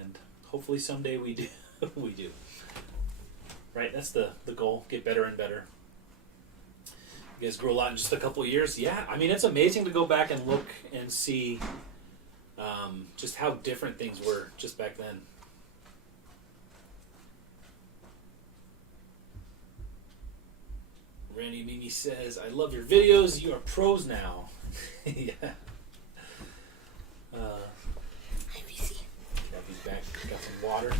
and hopefully someday we do. We do. Right? That's the goal. Get better and better. You guys grew a lot in just a couple of years. Yeah, I mean, it's amazing to go back and look and see just how different things were just back then. Randy Mimi says, I love your videos. You are pros now. Yeah. Kathy's back. Got some water.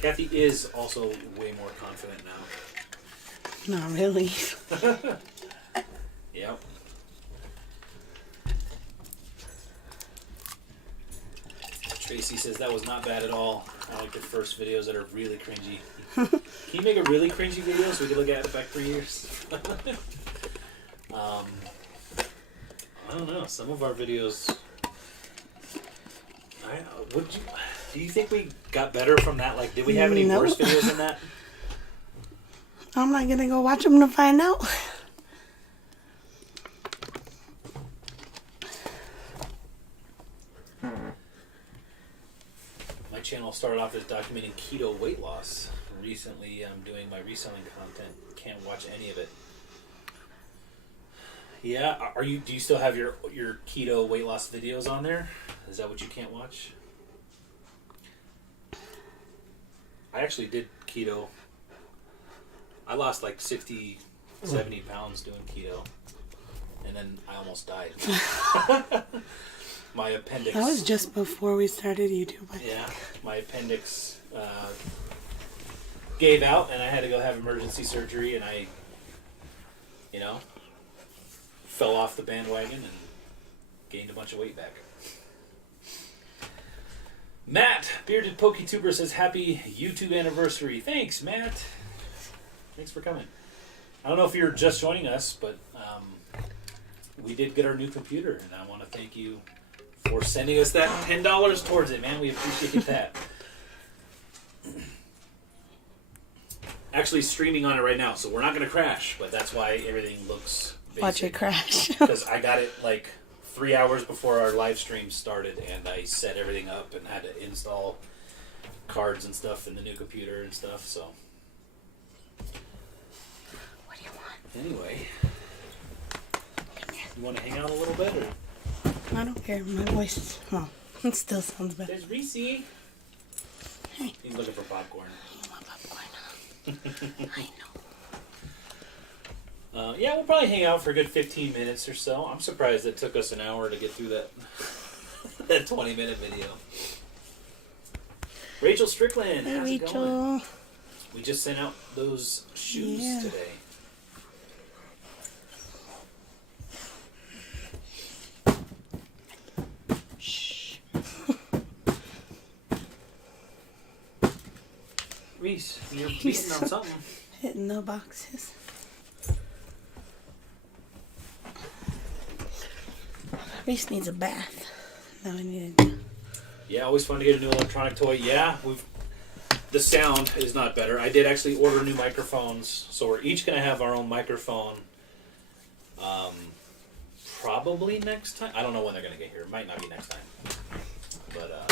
Kathy is also way more confident now. Not really. Yep. Tracy says that was not bad at all. I like the first videos that are really cringy. Can you make a really cringy video so we can look at it back 3 years? I don't know. Some of our videos Do you think we got better from that? Like, did we have any No. worse videos than that? I'm not gonna go watch them to find out. My channel started off as documenting keto weight loss. Recently, I'm doing my reselling content. Can't watch any of it. Yeah, do you still have your keto weight loss videos on there? Is that what you can't watch? I actually did keto. I lost like 60, 70 pounds doing keto. And then I almost died. My appendix... That was just before we started YouTube. I think. Yeah, my appendix gave out and I had to go have emergency surgery, and I, fell off the bandwagon and gained a bunch of weight back. Matt, Bearded PokeTuber, says happy YouTube anniversary. Thanks, Matt. Thanks for coming. I don't know if you're just joining us, but we did get our new computer, and I want to thank you for sending us that $10 towards it, man. We appreciate that. Actually streaming on it right now, so we're not going to crash, but that's why everything looks basic. Watch it crash. Because I got it like 3 hours before our live stream started, and I set everything up and had to install cards and stuff in the new computer and stuff, so. What do you want? Anyway. You want to hang out a little bit, or? I don't care. My voice, it still sounds better. There's Reese. Hey. He's looking for popcorn. You want popcorn? I know. Yeah, we'll probably hang out for a good 15 minutes or so. I'm surprised it took us an hour to get through that that 20-minute video. Rachel Strickland, Hey, how's it Rachel. going? We just sent out those shoes today. Shh. Reese, you're beating on something. Hitting the boxes. Reese needs a bath. Now I need it. Yeah, always fun to get a new electronic toy. Yeah, the sound is not better. I did actually order new microphones, so we're each going to have our own microphone. Probably next time. I don't know when they're going to get here. It might not be next time. But,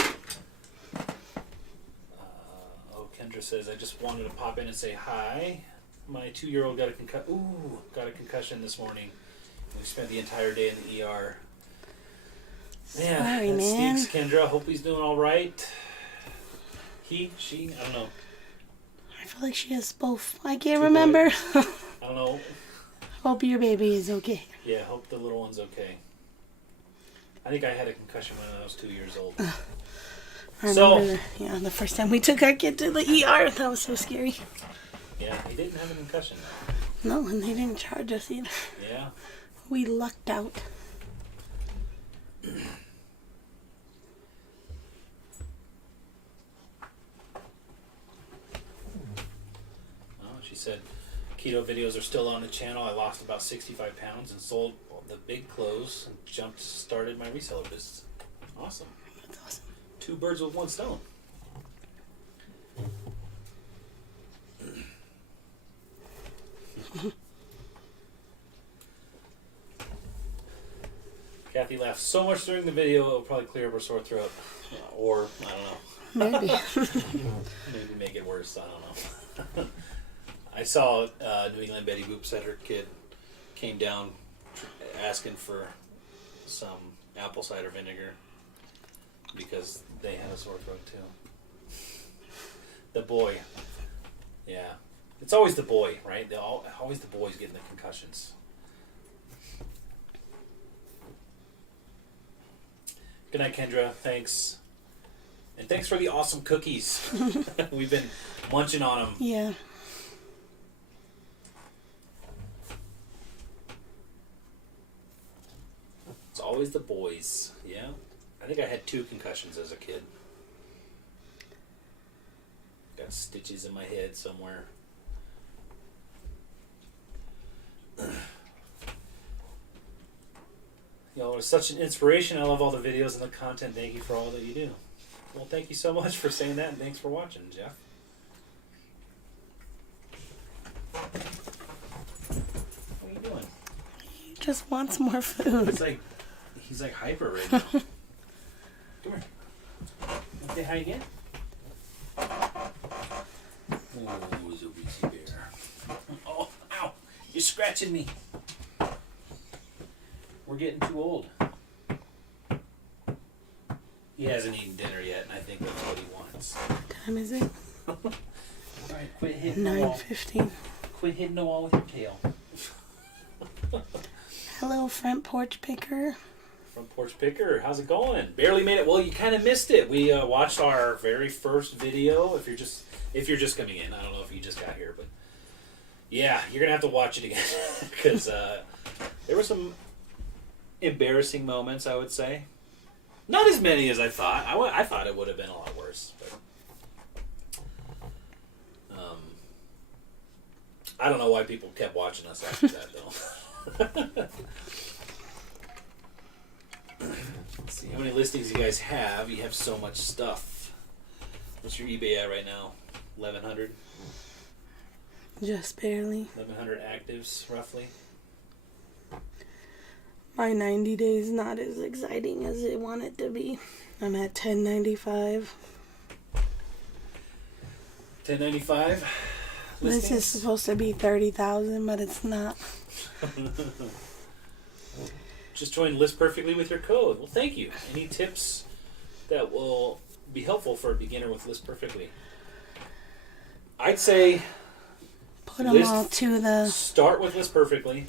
Kendra says, I just wanted to pop in and say hi. My 2-year-old got a concussion this morning. We spent the entire day in the ER. Yeah, Sorry, that man. stinks, Kendra. Hope he's doing all right. She, I don't know. I feel like she has both. I can't remember. I don't know. Hope your baby is okay. Yeah, hope the little one's okay. I think I had a concussion when I was 2 years old. I remember, the first time we took our kid to the ER, that was so scary. Yeah, he didn't have a concussion. No, and they didn't charge us either. Yeah. We lucked out. She said, keto videos are still on the channel. I lost about 65 pounds and sold the big clothes and started my reseller business. Awesome. That's awesome. 2 birds with 1 stone. Kathy laughed so much during the video, it'll probably clear up her sore throat. Or, I don't know. Maybe. Maybe make it worse. I don't know. I saw New England Betty Boop said her kid came down asking for some apple cider vinegar because they had a sore throat too. The boy. Yeah. It's always the boy, right? Always the boys getting the concussions. Good night, Kendra. Thanks. And thanks for the awesome cookies. We've been munching on them. Yeah. It's always the boys. Yeah. I think I had 2 concussions as a kid. Got stitches in my head somewhere. Y'all are such an inspiration. I love all the videos and the content. Thank you for all that you do. Well, thank you so much for saying that, and thanks for watching, Jeff. What are you doing? He just wants more food. He's like hyper right now. Come here. Want to say hi again? Oh, he's a wheezy bear. Oh, ow! You're scratching me. We're getting too old. He hasn't eaten dinner yet, and I think that's what he wants. What time is it? Alright, quit hitting the wall. 9:15. Quit hitting the wall with your tail. Hello, front porch picker. Front porch picker, how's it going? Barely made it. Well, you kind of missed it. We watched our very first video. If you're just coming in, I don't know if you just got here, but yeah, you're gonna have to watch it again because there were some embarrassing moments, I would say. Not as many as I thought. I thought it would have been a lot worse, but I don't know why people kept watching us after that, though. Let's see how many listings you guys have. You have so much stuff. What's your eBay at right now? 1,100? Just barely. 1,100 actives, roughly. My 90 days not as exciting as I want it to be. I'm at 1095. 1095 listings? This is supposed to be 30,000, but it's not. Just join List Perfectly with your code. Well, thank you. Any tips that will be helpful for a beginner with List Perfectly? I'd say Put them all to the... start with List Perfectly.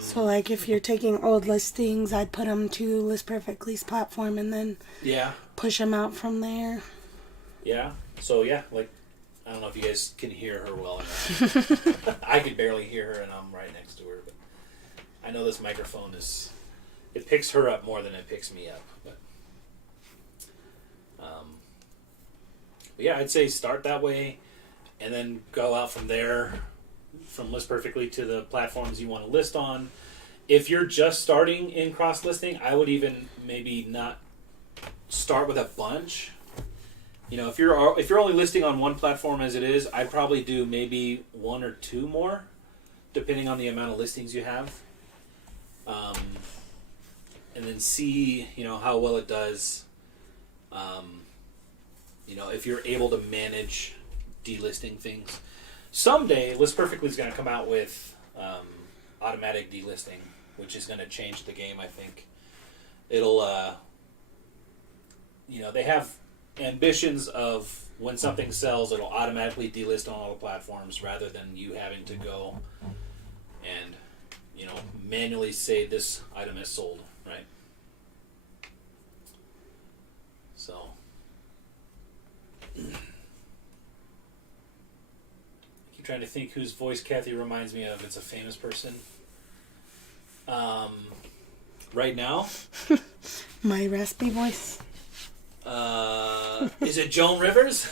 So, like, if you're taking old listings, I'd put them to List Perfectly's platform and then push them out from there. Yeah. So, yeah, like, I don't know if you guys can hear her well enough. I could barely hear her, and I'm right next to her. But I know this microphone it picks her up more than it picks me up. But yeah, I'd say start that way, and then go out from there, from List Perfectly to the platforms you want to list on. If you're just starting in cross-listing, I would even maybe not start with a bunch. You know, if you're only listing on one platform as it is, I'd probably do maybe one or two more, depending on the amount of listings you have. And then see, how well it does. If you're able to manage delisting things. Someday, List Perfectly is going to come out with automatic delisting, which is going to change the game, I think. It'll, they have ambitions of when something sells, it'll automatically delist on all the platforms rather than you having to go and, manually say this item is sold, right? So... trying to think whose voice Kathy reminds me of. It's a famous person. Right now? My raspy voice. Is it Joan Rivers?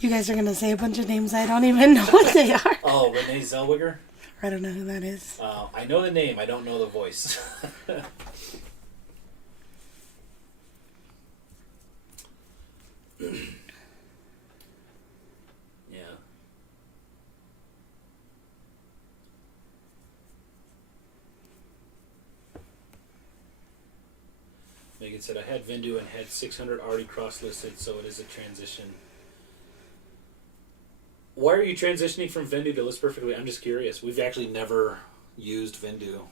You guys are going to say a bunch of names I don't even know what they are. Oh, Renee Zellweger? I don't know who that is. I know the name. I don't know the voice. Megan said, I had Vindu and had 600 already cross-listed, so it is a transition. Why are you transitioning from Vindu to List Perfectly? I'm just curious. We've actually never used Vindu.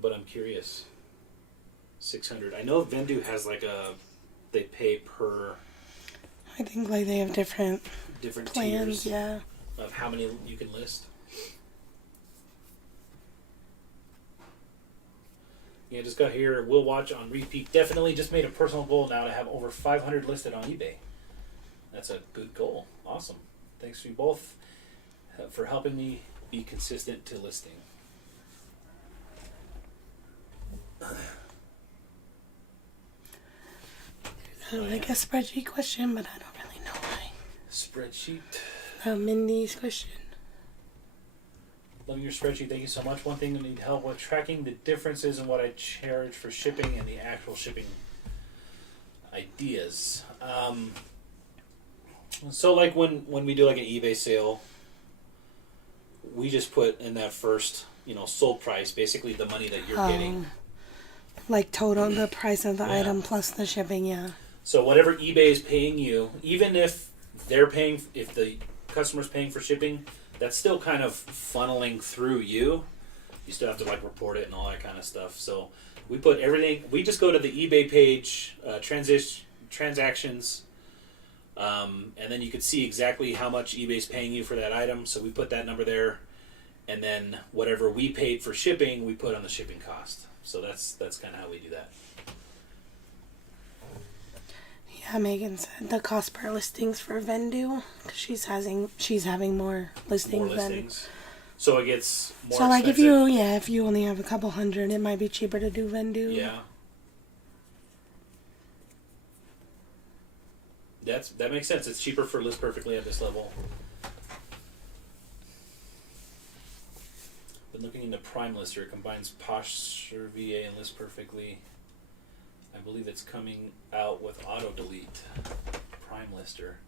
But I'm curious. 600. I know Vindu has they pay per... I think they have different plans, tiers of how many you can list. Yeah, just got here. We'll watch on repeat. Definitely just made a personal goal now to have over 500 listed on eBay. That's a good goal. Awesome. Thanks to you both for helping me be consistent to listing. Like a spreadsheet question, but I don't really know why. Spreadsheet. Mindy's question. Loving your spreadsheet. Thank you so much. One thing I need help with tracking the differences in what I charge for shipping and the actual shipping ideas. So like when we do like an eBay sale, we just put in that first, sold price, basically the money that you're getting. Like total, the price of the Yeah. item plus the shipping, yeah. So whatever eBay is paying you, even if if the customer's paying for shipping, that's still kind of funneling through you. You still have to like report it and all that kind of stuff. So we put everything. We just go to the eBay page, transactions, and then you can see exactly how much eBay's paying you for that item. So we put that number there, and then whatever we paid for shipping, we put on the shipping cost. So that's kind of how we do that. Yeah, Megan said the cost per listings for Vendu, because she's having more listings More than. listings. So it gets more So like expensive. if you only have a couple hundred, it might be cheaper to do Vendu. Yeah. That makes sense. It's cheaper for List Perfectly at this level. Been looking into Prime Lister. It combines Posture VA and List Perfectly. I believe it's coming out with Auto Delete. Prime Lister.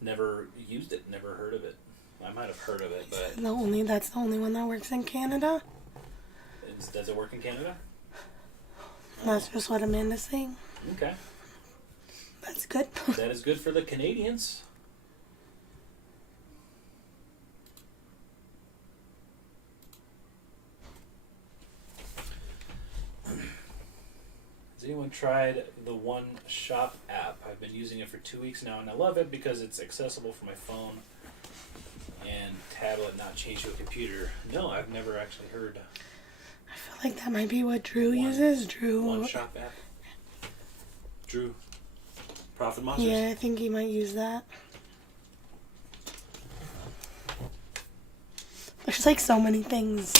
Never used it. Never heard of it. I might have heard of it, but That's the only one that works in Canada. does it work in Canada? That's just what Amanda's saying. Okay. That's good. That is good for the Canadians. Has anyone tried the One Shop app? I've been using it for 2 weeks now, and I love it because it's accessible for my phone and tablet, not changed to a computer. No, I've never actually heard I feel like that might be what Drew uses. Drew. One Shop app. Drew, Profit Monsters. Yeah, I think he might use that. There's like so many things.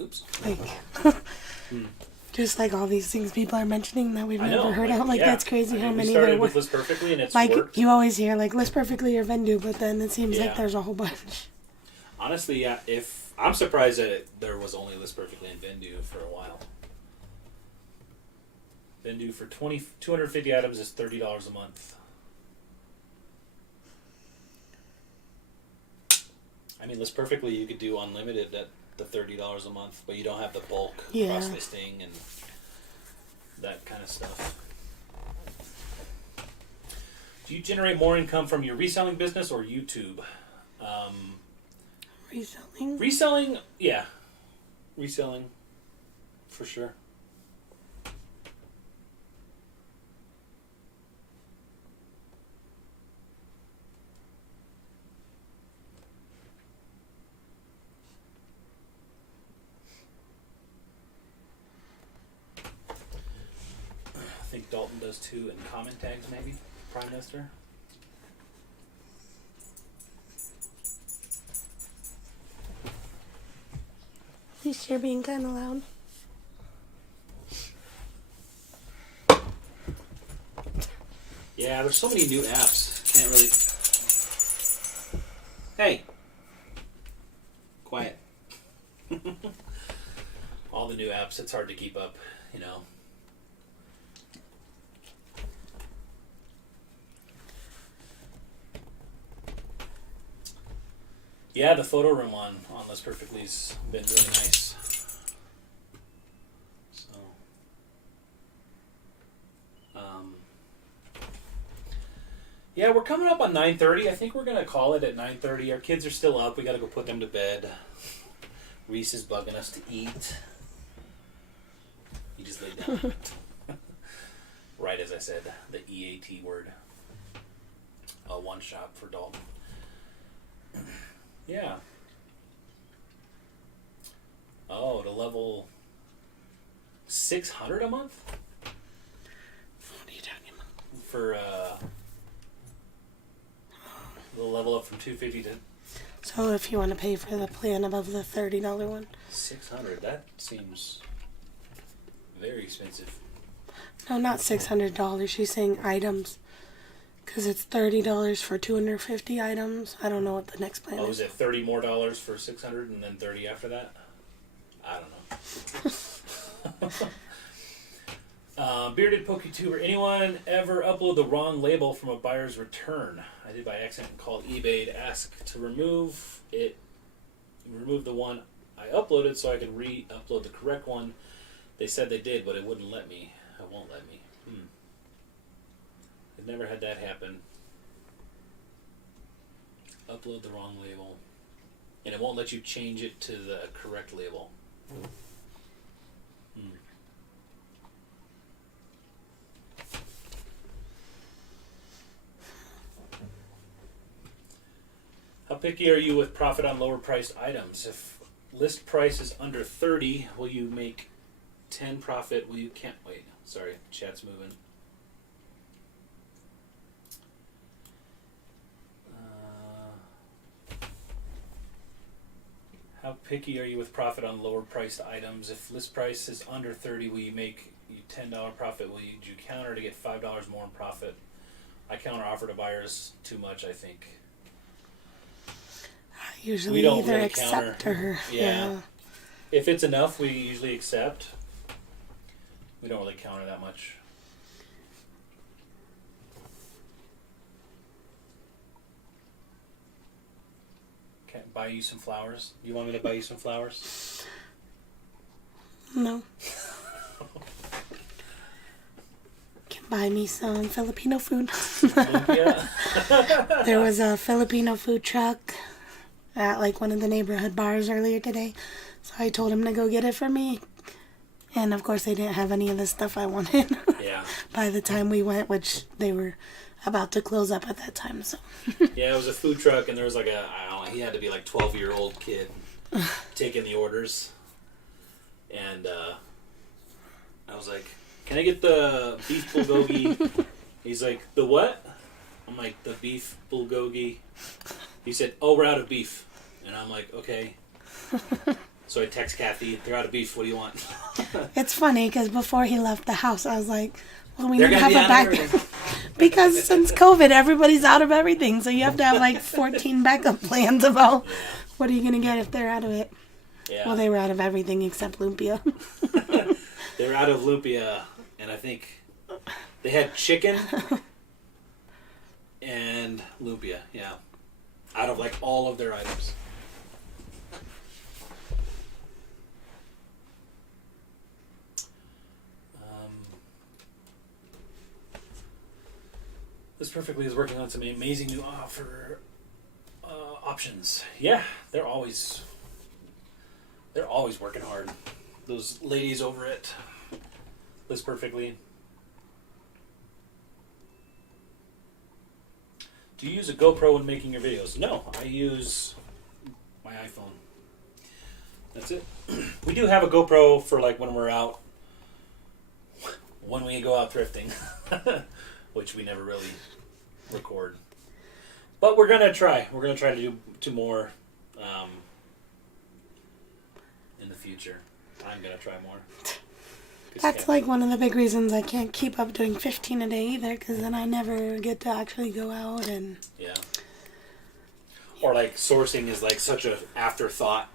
Oops. Like, just like all these things people are mentioning that we've I know, never heard of. Like, yeah. that's crazy I how mean, many we there started were. with List Perfectly, and it's Like, worked. you always hear, like, List Perfectly or Vendu, but then it seems Yeah. like there's a whole bunch. Honestly, yeah, if I'm surprised that there was only List Perfectly and Vendu for a while. Vendu for 250 items is $30 a month. I mean, List Perfectly you could do unlimited at the $30 a month, but you don't have the bulk cross listing and that kind of stuff. Do you generate more income from your reselling business or YouTube? Reselling? Reselling, yeah. Reselling, for sure. I think Dalton does too, and comment tags maybe, Prime Minister. At least you're being kind of loud. Yeah, there's so many new apps. Can't really. Hey. Quiet. All the new apps, it's hard to keep up, you know. Yeah, the photo room on List Perfectly's been really nice. So, yeah, we're coming up on 9:30. I think we're gonna call it at 9:30. Our kids are still up. We gotta go put them to bed. Reese is bugging us to eat. He just laid down. Right as I said, the EAT word. One shop for Dalton. Yeah. Oh, to level 600 a month? What are you talking about? For the level up from 250 to So if you want to pay for the plan above the $30 one. 600, that seems very expensive. No, not $600. She's saying items. Because it's $30 for 250 items. I don't know what the next plan Oh, is. is it $30 more for 600 and then 30 after that? I don't know. Bearded PokeTuber. Anyone ever upload the wrong label from a buyer's return? I did by accident and called eBay to ask to remove it. Remove the one I uploaded so I could re-upload the correct one. They said they did, but it wouldn't let me. It won't let me. I've never had that happen. Upload the wrong label. And it won't let you change it to the correct label. How picky are you with profit on lower priced items? If list price is under 30, will you make 10 profit? Will you can't wait. Sorry, chat's moving. How picky are you with profit on lower priced items? If list price is under 30, will you make $10 profit? Will you counter to get $5 more in profit? I counter offer to buyers too much, I think. I usually We don't either really accept counter. or Yeah. If it's enough, we usually accept. We don't really counter that much. Can I buy you some flowers? You want me to buy you some flowers? No. Can buy me some Filipino food. Yeah. There was a Filipino food truck at like one of the neighborhood bars earlier today. So I told him to go get it for me. And of course they didn't have any of the stuff I wanted. Yeah. By the time we went, which they were about to close up at that time. So Yeah, it was a food truck, and there was like I don't know, he had to be like 12-year-old kid taking the orders. And I was like, can I get the beef bulgogi? He's like, the what? I'm like, the beef bulgogi. He said, oh, we're out of beef. And I'm like, okay. So I text Kathy, they're out of beef, what do you want? it's funny because before he left the house, I was like, well, we They're need to gonna have be a out of backup. everything. Because since COVID, everybody's out of everything. So you have to have like 14 backup plans about what are you going to get if they're out of it. Yeah. Well, they were out of everything except lumpia. They were out of lumpia, and I think they had chicken and lumpia, yeah. Out of like all of their items. This Perfectly is working on some amazing new offer options. Yeah, they're always working hard. Those ladies over at This Perfectly. Do you use a GoPro when making your videos? No, I use my iPhone. That's it. We do have a GoPro for like when we're out, when we go out thrifting, which we never really record. But we're gonna try. We're gonna try to do more in the future. I'm gonna try more. That's like one of the big reasons I can't keep up doing 15 a day either, because then I never get to actually go out and... Yeah. Or like sourcing is like such an afterthought,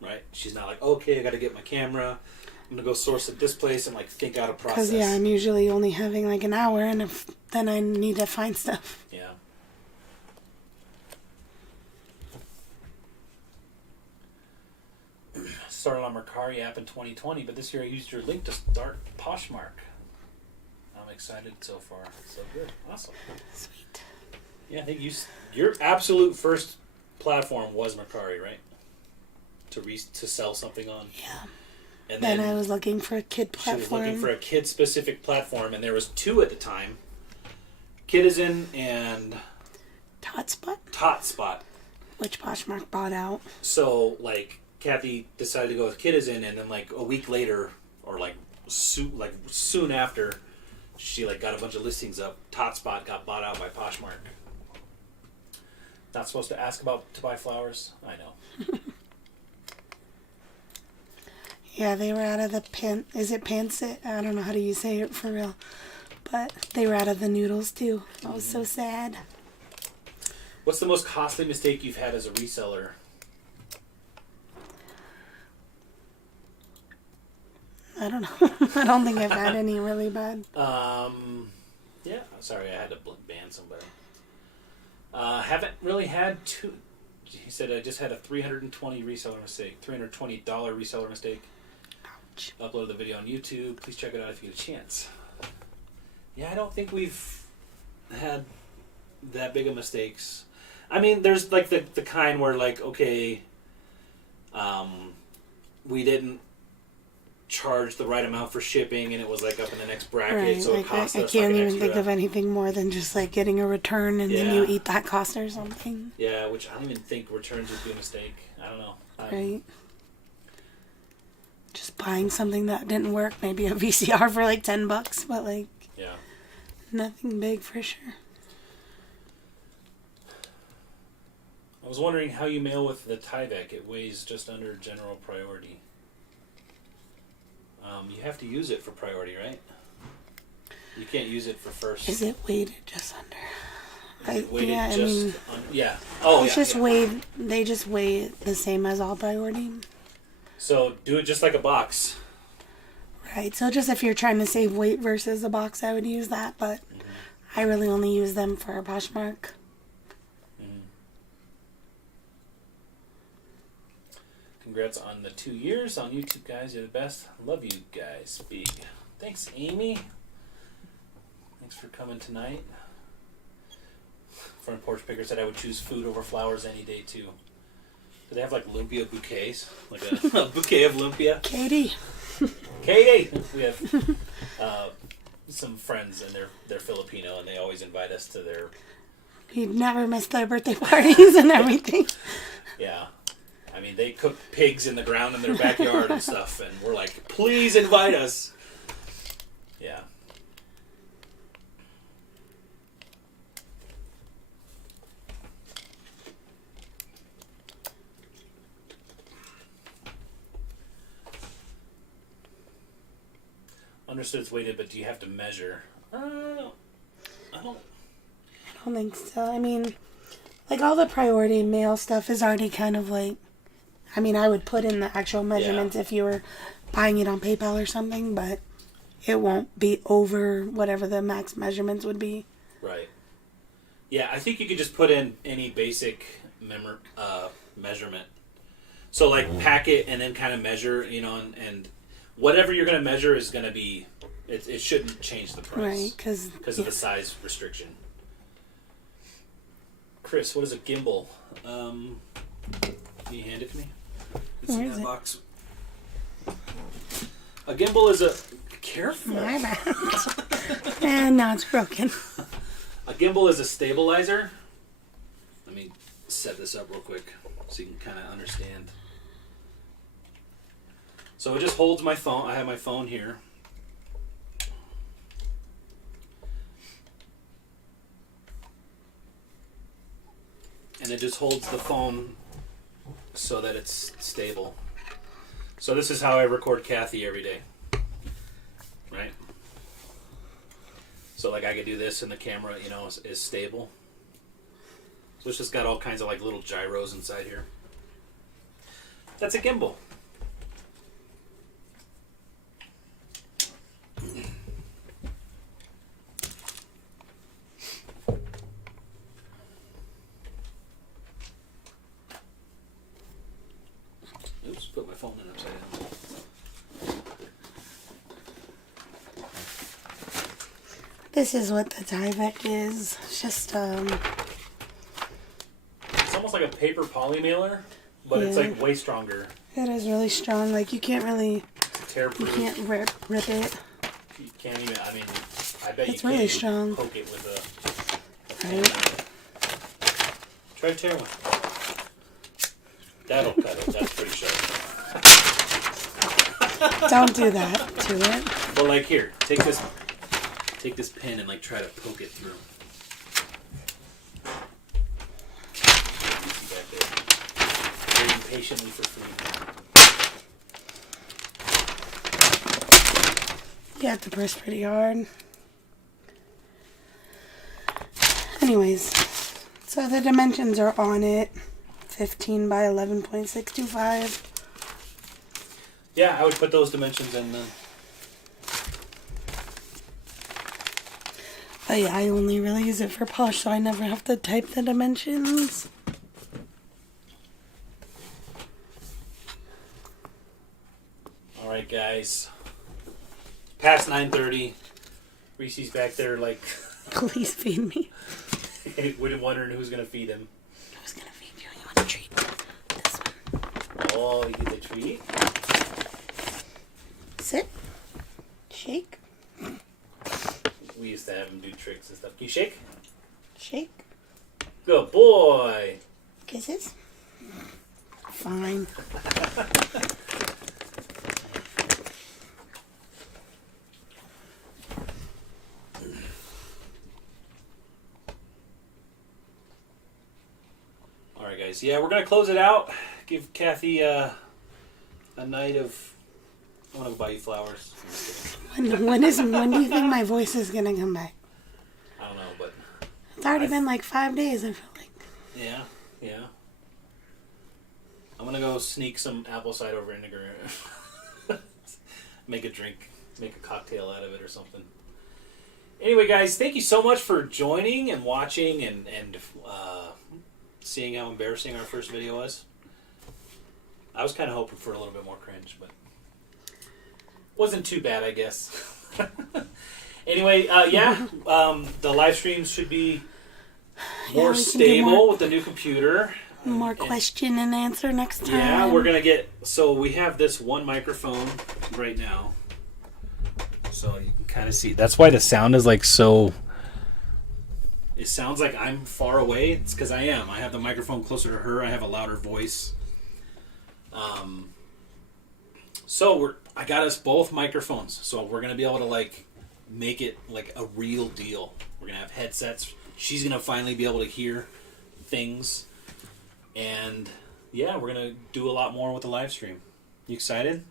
right? She's not like, okay, I gotta get my camera. I'm gonna go source at this place and like think out a process. Because yeah, I'm usually only having like an hour, and then I need to find stuff. Yeah. Started on Mercari app in 2020, but this year I used your link to start Poshmark. I'm excited so far. So good. Awesome. Sweet. Yeah, I think your absolute first platform was Mercari, right? To sell something on. Yeah. And then I was looking for a kid she was platform. looking for a kid-specific platform, and there was two at the time. Kidizen and Totspot. Which Poshmark bought out. So, like, Kathy decided to go with Kidizen, and then, like, a week later, or, like, soon after, she, like, got a bunch of listings up. Totspot got bought out by Poshmark. Not supposed to ask to buy flowers? I know. Yeah, they were out of the is it Pansit? I don't know how do you say it for real. But they were out of the noodles too. I was so sad. What's the most costly mistake you've had as a reseller? I don't know. I don't think I've had any really bad. Yeah. Sorry, I had to ban somebody. Haven't really had two. He said I just had a $320 reseller mistake. $320 reseller mistake. Ouch. Uploaded the video on YouTube. Please check it out if you get a chance. Yeah, I don't think we've had that big of mistakes. I mean, there's like the kind where like, okay, we didn't charge the right amount for shipping and it was like up in the next bracket, Right. so Like, it cost I us can't like even extra. think of anything more than just like getting a return and then Yeah. you eat that cost or something. Yeah, which I don't even think returns would be a mistake. I don't know. Right. Just buying something that didn't work, maybe a VCR for like $10, but like Yeah. nothing big for sure. I was wondering how you mail with the Tyvek. It weighs just under general priority. You have to use it for priority, right? You can't use it for first. Is it weighted just under? Is it weighted yeah, I just mean, yeah. Oh, it's yeah. just Yeah. weighed. They just weigh it the same as all priority. So do it just like a box. Right. So just if you're trying to save weight versus a box, I would use that. But I really only use them for Poshmark. Congrats on the 2 years on YouTube, guys. You're the best. Love you guys. Big. Thanks, Amy. Thanks for coming tonight. Front Porch Picker said I would choose food over flowers any day, too. Do they have, like, lumpia bouquets? Like a bouquet of lumpia? Katie. Katie! We have some friends, and they're Filipino, and they always invite us to their... You'd never miss their birthday parties and everything. Yeah. I mean, they cook pigs in the ground in their backyard and stuff, and we're like, please invite us. Yeah. Understood it's weighted, but do you have to measure? I don't. I don't think so. I mean, like all the priority mail stuff is already kind of like, I mean, I would put in the actual measurements if you were buying it on PayPal or something, but it won't be over whatever the max measurements would be. Right. Yeah, I think you could just put in any basic measurement. So like pack it and then kind of measure, and whatever you're going to measure is going to be, it shouldn't change the price. Right, because of the size restriction. Chris, what is a gimbal? Can you hand it to me? It's Where in is that it? box. A gimbal is a... Careful. My bad. And now it's broken. A gimbal is a stabilizer. Let me set this up real quick so you can kind of understand. So it just holds my phone. I have my phone here. And it just holds the phone so that it's stable. So this is how I record Kathy every day. Right? So like I could do this and the camera, is stable. So it's just got all kinds of like little gyros inside here. That's a gimbal. Oops, put my phone in upside down. This is what the Tyvek is. It's just, It's almost like a paper poly mailer, but it's Yeah. like way stronger. it is really strong. Like, you can't really, It's tear-proof. you can't rip it. You can't even, I mean, I bet It's you really can't strong. poke it with a... Right? Try to tear one. That'll cut it. That's pretty sharp. Don't do that to it. But like here, take this pin and like try to poke it through. Waiting patiently for food. You have to press pretty hard. Anyways, so the dimensions are on it. 15 by 11.625. Yeah, I would put those dimensions in then. But yeah, I only really use it for Posh, so I never have to type the dimensions. All right, guys. Past 9:30. Reese's back there like Please feed me. wondering who's gonna feed him. Who's gonna feed you? You want a treat? This one. Oh, you get the treat. Sit. Shake. We used to have him do tricks and stuff. Can you shake? Shake. Good boy. Kisses. Fine. All right, guys. Yeah, we're gonna close it out. Give Kathy a night of. I'm gonna go buy you flowers. When do you think my voice is gonna come back? I don't know, but It's already been like 5 days, I feel like. yeah. I'm gonna go sneak some apple cider vinegar. Make a drink, make a cocktail out of it or something. Anyway, guys, thank you so much for joining and watching and seeing how embarrassing our first video was. I was kind of hoping for a little bit more cringe, but wasn't too bad, I guess. Anyway, the live streams should be more we can do stable more- with the new computer. More question and answer next time. Yeah, we're gonna get. So we have this one microphone right now, so you can kind of see. That's why the sound is like so. It sounds like I'm far away. It's because I am. I have the microphone closer to her. I have a louder voice. So I got us both microphones, so we're gonna be able to like make it like a real deal. We're gonna have headsets. She's gonna finally be able to hear things. And yeah, we're gonna do a lot more with the live stream. You excited?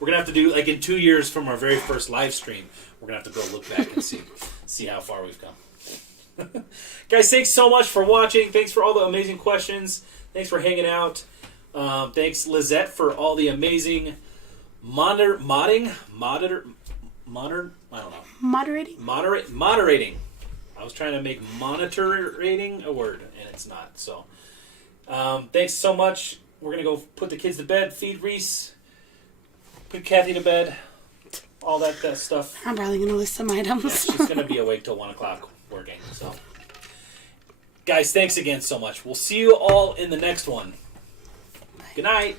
We're gonna have to do like in 2 years from our very first live stream. We're gonna have to go look back and see how far we've come. Guys, thanks so much for watching. Thanks for all the amazing questions. Thanks for hanging out. Thanks Lizette for all the amazing moderating. I was trying to make monitoring a word, and it's not. So, thanks so much. We're going to go put the kids to bed, feed Reese, put Kathy to bed, all that stuff. I'm probably going to list some items. Yeah, she's going to be awake till 1 o'clock working. So, guys, thanks again so much. We'll see you all in the next one. Good night.